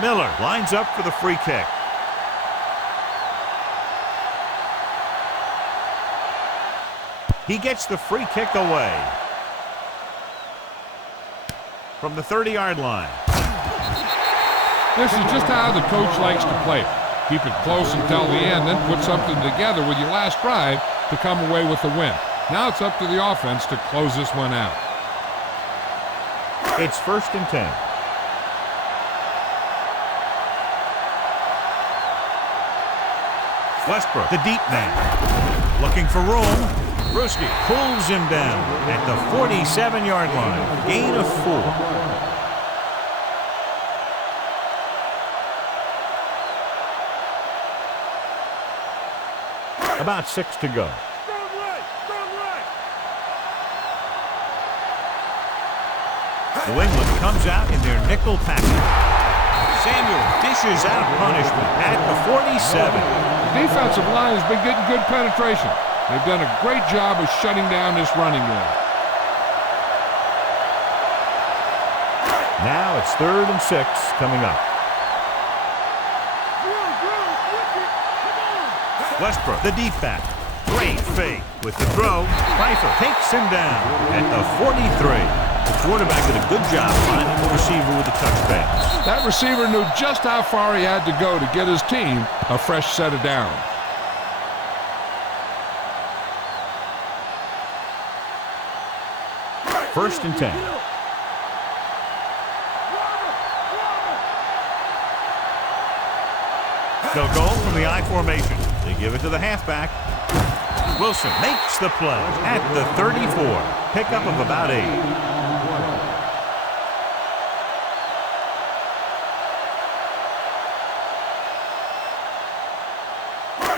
Miller lines up for the free kick. He gets the free kick away from the 30-yard line. This is just how the coach likes to play it. Keep it close until the end, then put something together with your last drive to come away with the win. Now it's up to the offense to close this one out. It's first and 10. Westbrook, the deep man, looking for room. Brewski pulls him down at the 47-yard line. Gain of 4. About 6 to go. New England comes out in their nickel package. Samuel dishes out punishment at the 47. The defensive line has been getting good penetration. They've done a great job of shutting down this running game. Now it's 3rd and 6 coming up. Westbrook, the deep back. Great fake with the throw. Pfeiffer takes him down at the 43. The quarterback did a good job finding the receiver with the touch pass. That receiver knew just how far he had to go to get his team a fresh set of downs. First and 10. They'll go from the I formation. They give it to the halfback. Wilson makes the play at the 34. Pickup of about 8.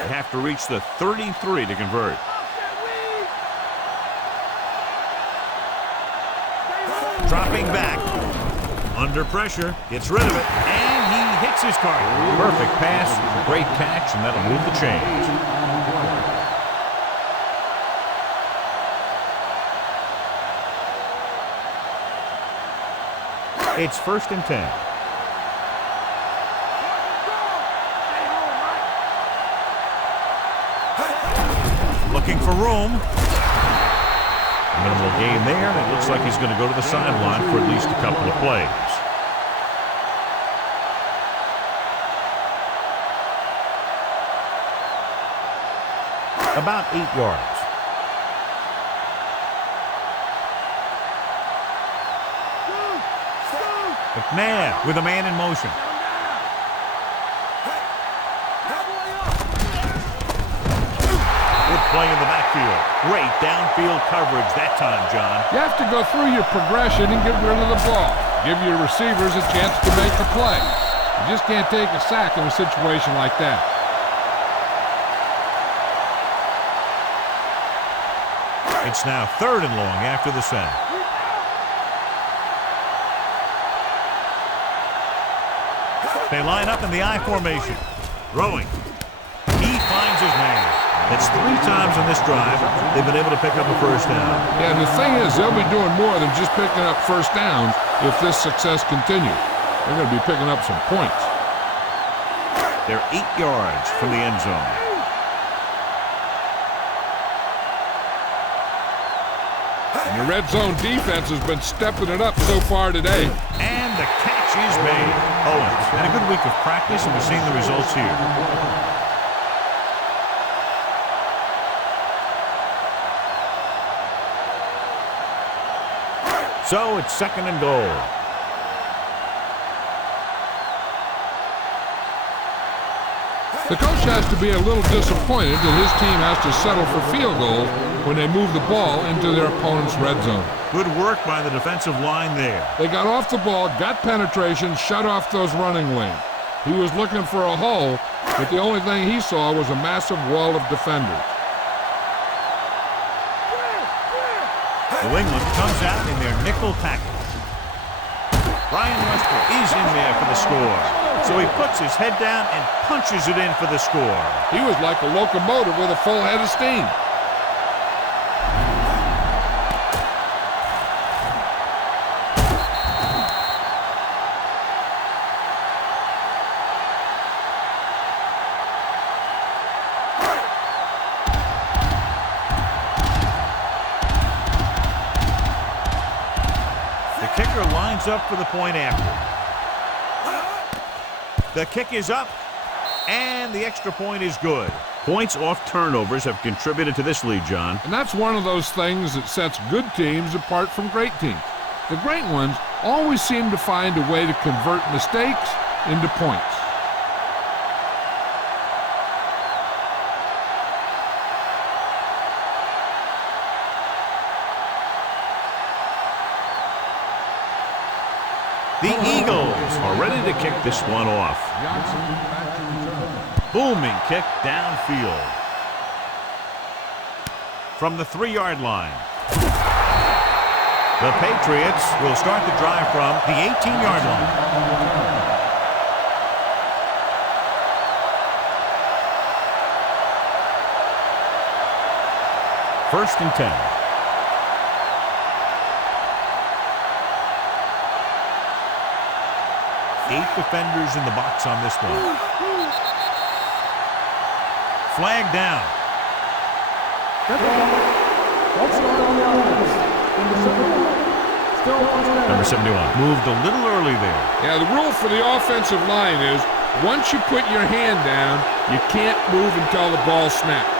They have to reach the 33 to convert. Dropping back. Under pressure. Gets rid of it. And he hits his target. Perfect pass. Great catch, and that'll move the chains. It's first and 10. Looking for room. Minimal gain there, and it looks like he's going to go to the sideline for at least a couple of plays. About 8 yards. McNabb with a man in motion. Good play in the backfield. Great downfield coverage that time, John. You have to go through your progression and get rid of the ball. Give your receivers a chance to make the play. You just can't take a sack in a situation like that. It's now 3rd and long after the sack. They line up in the I formation. Throwing. He finds his man. That's 3 times on this drive they've been able to pick up a first down. Yeah, and the thing is, they'll be doing more than just picking up first downs if this success continues. They're going to be picking up some points. They're 8 yards from the end zone. And the red zone defense has been stepping it up so far today. And the catch is made. Owens had a good week of practice, and we're seeing the results here. So it's 2nd and goal. The coach has to be a little disappointed that his team has to settle for field goals when they move the ball into their opponent's red zone. Good work by the defensive line there. They got off the ball, got penetration, shut off those running lanes. He was looking for a hole, but the only thing he saw was a massive wall of defenders. New England comes out in their nickel package. Brian Westbrook is in there for the score. So he puts his head down and punches it in for the score. He was like a locomotive with a full head of steam. The kicker lines up for the point after. The kick is up, and the extra point is good. Points off turnovers have contributed to this lead, John. And that's one of those things that sets good teams apart from great teams. The great ones always seem to find a way to convert mistakes into points. The Eagles are ready to kick this one off. Booming kick downfield. From the 3-yard line. The Patriots will start the drive from the 18-yard line. First and 10. Eight defenders in the box on this one. Flag down. Number 71 moved a little early there. Yeah, the rule for the offensive line is once you put your hand down, you can't move until the ball snaps.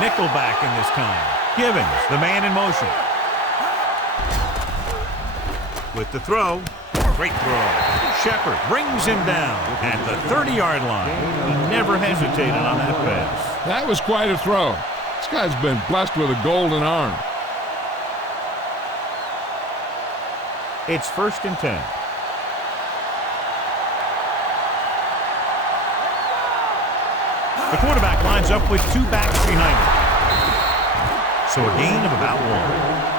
Nickelback in this time. Givens, the man in motion. With the throw. Great throw. Shepard brings him down at the 30-yard line. He never hesitated on that pass. That was quite a throw. This guy's been blessed with a golden arm. It's first and 10. The quarterback lines up with 2 backs behind him. So a gain of about 1.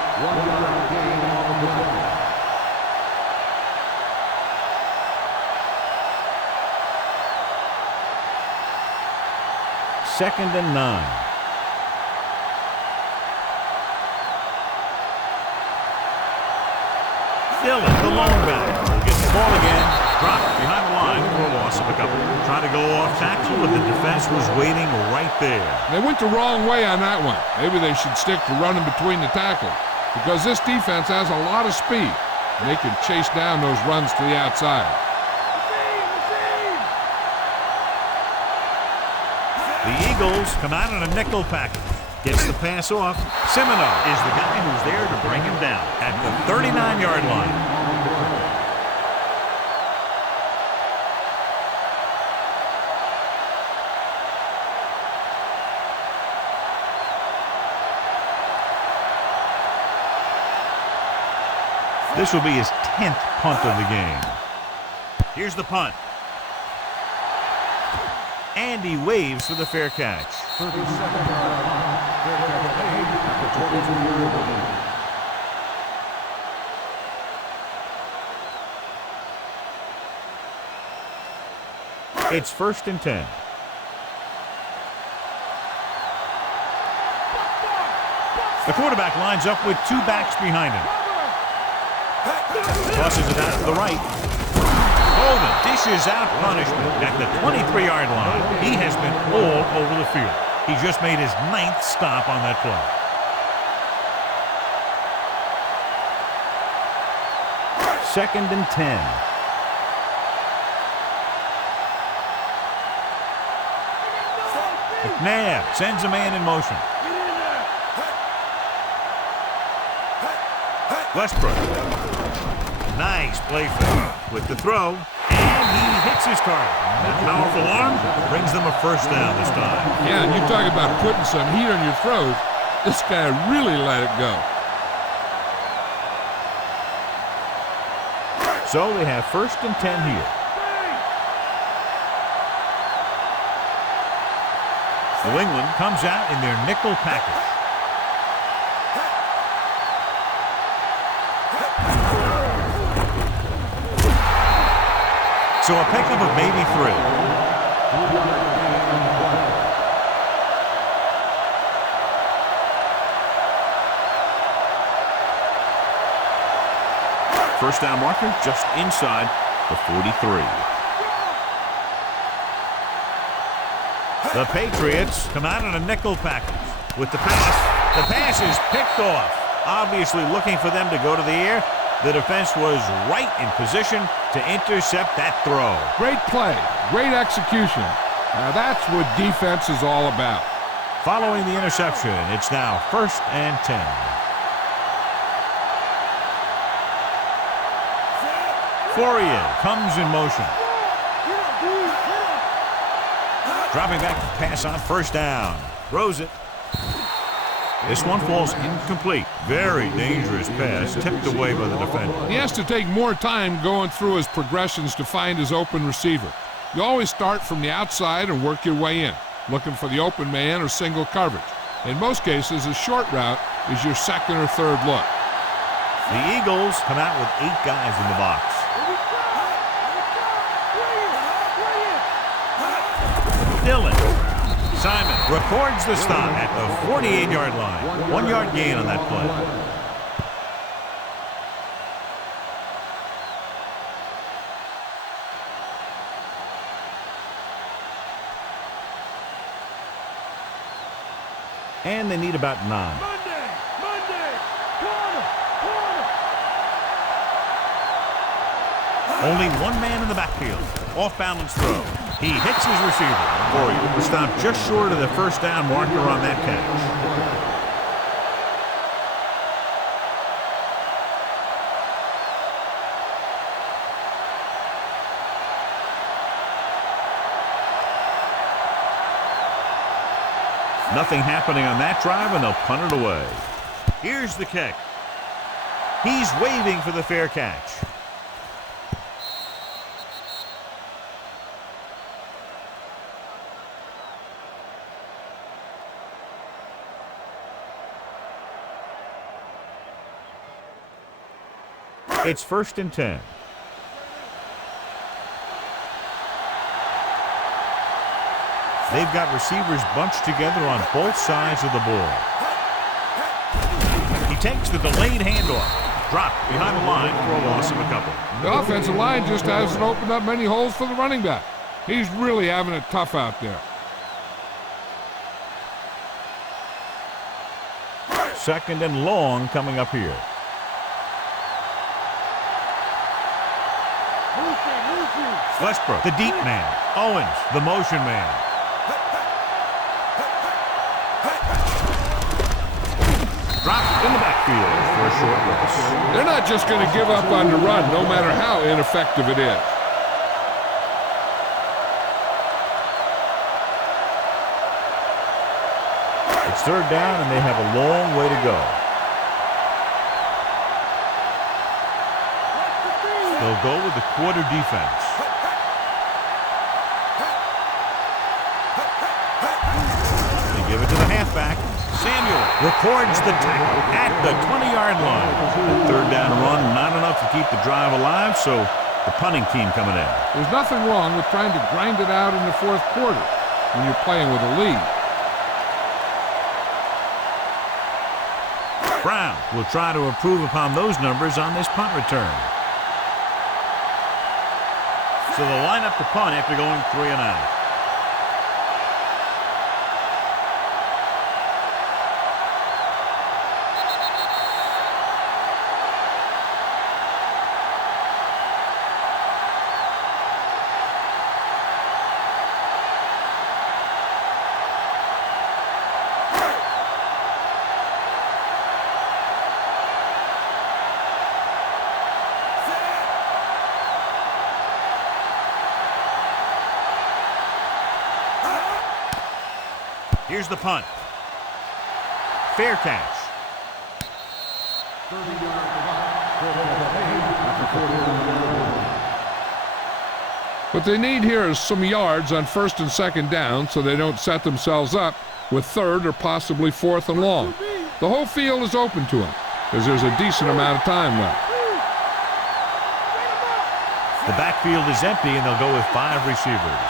Second and 9. Dillon, the lone back, gets the ball again. Dropped behind the line for a loss of a couple. Trying to go off tackle, but the defense was waiting right there. They went the wrong way on that one. Maybe they should stick to running between the tackles because this defense has a lot of speed and they can chase down those runs to the outside. The Eagles come out in a nickel package. Gets the pass off. Semenov is the guy who's there to bring him down at the 39-yard line. This will be his 10th punt of the game. Here's the punt. And he waves for the fair catch. 32-yard line. Fair catch made at the 22-yard line. It's 1st and 10. The quarterback lines up with 2 backs behind him. Tosses it out to the right. Golden dishes out punishment at the 23-yard line. He has been all over the field. He just made his 9th stop on that play. Second and 10. McNabb sends a man in motion. Westbrook. Nice play fake with the throw, and he hits his target. That powerful arm brings them a first down this time. Yeah, and you talk about putting some heat on your throws. This guy really let it go. So they have 1st and 10 here. New England comes out in their nickel package. So a pickup of maybe 3. First down marker just inside the 43. The Patriots come out in a nickel package with the pass. The pass is picked off. Obviously looking for them to go to the air. The defense was right in position to intercept that throw. Great play, great execution. Now that's what defense is all about. Following the interception, it's now 1st and 10. Fourier comes in motion. Dropping back to pass on 1st down. Throws it. This one falls incomplete. Very dangerous pass, tipped away by the defender. He has to take more time going through his progressions to find his open receiver. You always start from the outside and work your way in, looking for the open man or single coverage. In most cases, a short route is your 2nd or 3rd look. The Eagles come out with 8 guys in the box. Dillon. Simon records the stop at the 48-yard line. 1-yard gain on that play. And they need about 9. Monday, corner. Only 1 man in the backfield. Off-balance throw. He hits his receiver. Fourier was stopped just short of the 1st down marker on that catch. Nothing happening on that drive, and they'll punt it away. Here's the kick. He's waving for the fair catch. It's 1st and 10. They've got receivers bunched together on both sides of the ball. He takes the delayed handoff. Dropped behind the line for a loss of a couple. The offensive line just hasn't opened up many holes for the running back. He's really having it tough out there. 2nd and long coming up here. Westbrook, the deep man. Owens, the motion man. Drops it in the backfield for a short loss. They're not just going to give up on the run, no matter how ineffective it is. It's third down, and they have a long way to go. They'll go with the quarter defense. They give it to the halfback. Samuel records the tackle at the 20-yard line. The third down run, not enough to keep the drive alive, so the punting team coming in. There's nothing wrong with trying to grind it out in the fourth quarter when you're playing with a lead. Brown will try to improve upon those numbers on this punt return. So they'll line up to punt after going 3 and out. Here's the punt. Fair catch. 30-yard line. What they need here is some yards on first and second down so they don't set themselves up with third or possibly fourth and long. The whole field is open to them because there's a decent amount of time left. The backfield is empty, and they'll go with 5 receivers.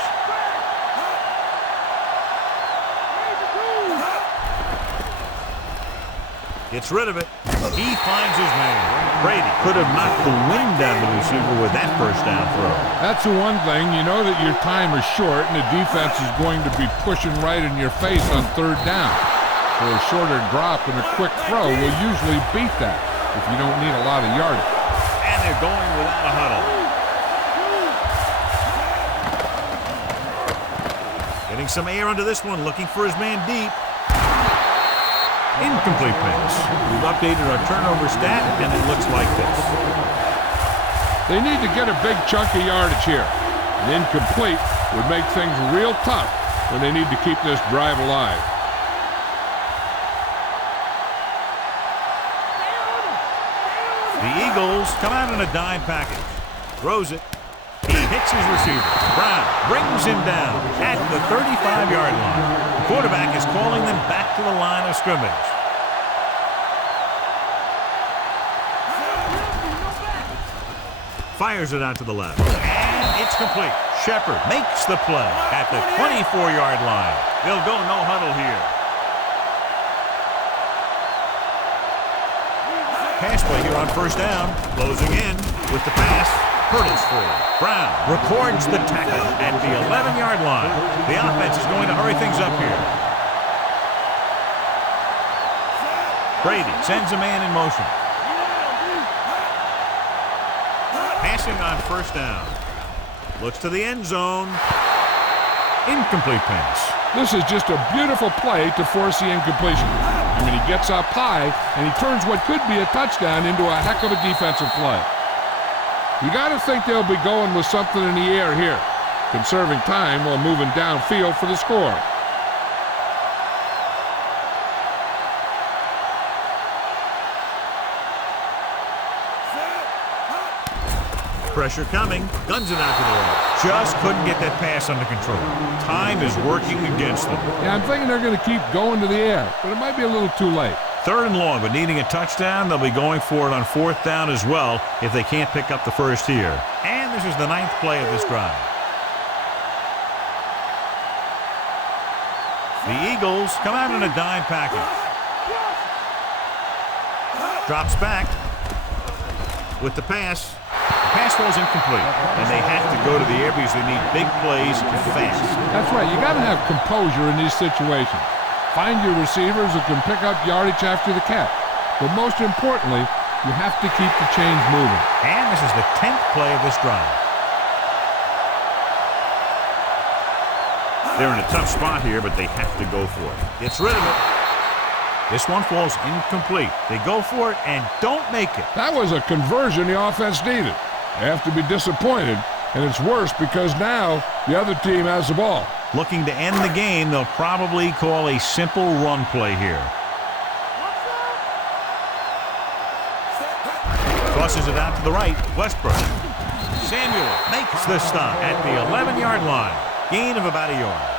Gets rid of it. He finds his man. Brady could have knocked the wind out of the receiver with that first down throw. That's the one thing. You know that your time is short and the defense is going to be pushing right in your face on third down. So a shorter drop and a quick throw will usually beat that if you don't need a lot of yardage. And they're going without a huddle. Getting some air under this one, looking for his man deep. Incomplete pass. We've updated our turnover stat, and it looks like this. They need to get a big chunk of yardage here. An incomplete would make things real tough when they need to keep this drive alive. The Eagles come out in a dime package. Throws it. He hits his receiver. Brown brings him down at the 35-yard line. The quarterback is calling them back to the line of scrimmage. Fires it out to the left. And it's complete. Shepard makes the play at the 24-yard line. They'll go no huddle here. Pass play here on first down. Closing in with the pass. Hurdles for it. Brown records the tackle at the 11-yard line. The offense is going to hurry things up here. Brady sends a man in motion. Passing on first down. Looks to the end zone. Incomplete pass. This is just a beautiful play to force the incompletion. I mean, he gets up high, and he turns what could be a touchdown into a heck of a defensive play. You got to think they'll be going with something in the air here, conserving time while moving downfield for the score. Pressure coming. Guns it out to the right. Just couldn't get that pass under control. Time is working against them. Yeah, I'm thinking they're going to keep going to the air, but it might be a little too late. Third and long, but needing a touchdown, they'll be going for it on fourth down as well if they can't pick up the first here. And this is the 9th play of this drive. The Eagles come out in a dime package. Drops back with the pass. The pass falls incomplete, and they have to go to the air because they need big plays fast. That's right. You got to have composure in these situations. Find your receivers who can pick up yardage after the catch. But most importantly, you have to keep the chains moving. And this is the 10th play of this drive. They're in a tough spot here, but they have to go for it. Gets rid of it. This one falls incomplete. They go for it and don't make it. That was a conversion the offense needed. They have to be disappointed, and it's worse because now the other team has the ball. Looking to end the game, they'll probably call a simple run play here. Tosses it out to the right. Westbrook. Samuel makes the stop at the 11-yard line. Gain of about a yard.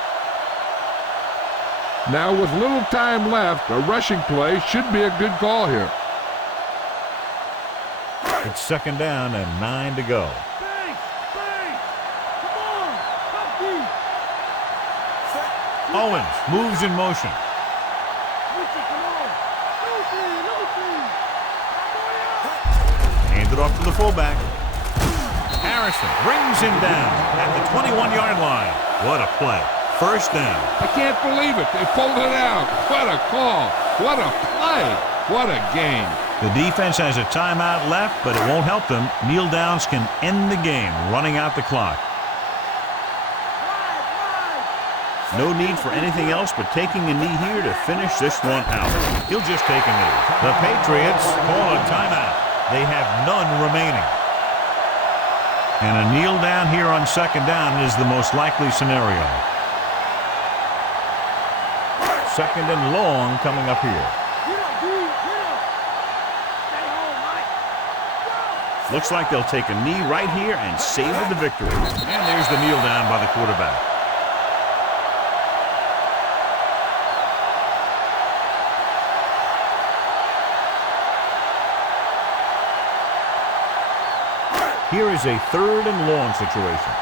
Now with little time left, a rushing play should be a good call here. It's second down and 9 to go. Owens moves in motion. Handed off to the fullback. Harrison brings him down at the 21-yard line. What a play. First down. I can't believe it. They pulled it out. What a call. What a play. What a game. The defense has a timeout left, but it won't help them. Kneel downs can end the game, running out the clock. No need for anything else but taking a knee here to finish this one out. He'll just take a knee. The Patriots call a timeout. They have none remaining. And a kneel down here on second down is the most likely scenario. Second and long coming up here. Looks like they'll take a knee right here and savor the victory. And there's the kneel down by the quarterback. Here is a third and long situation.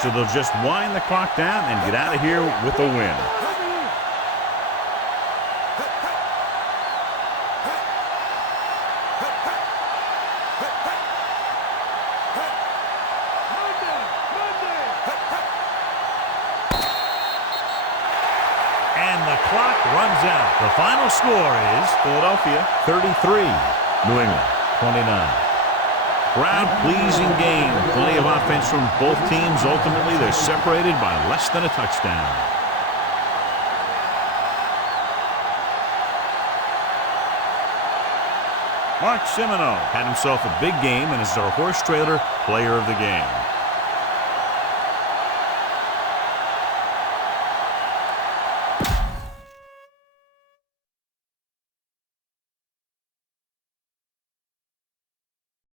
So they'll just wind the clock down and get out of here with a win. And the clock runs out. The final score is Philadelphia 33, New England 29. Crowd-pleasing game. Plenty of offense from both teams. Ultimately, they're separated by less than a touchdown. Mark Semino had himself a big game and is our horse trailer player of the game.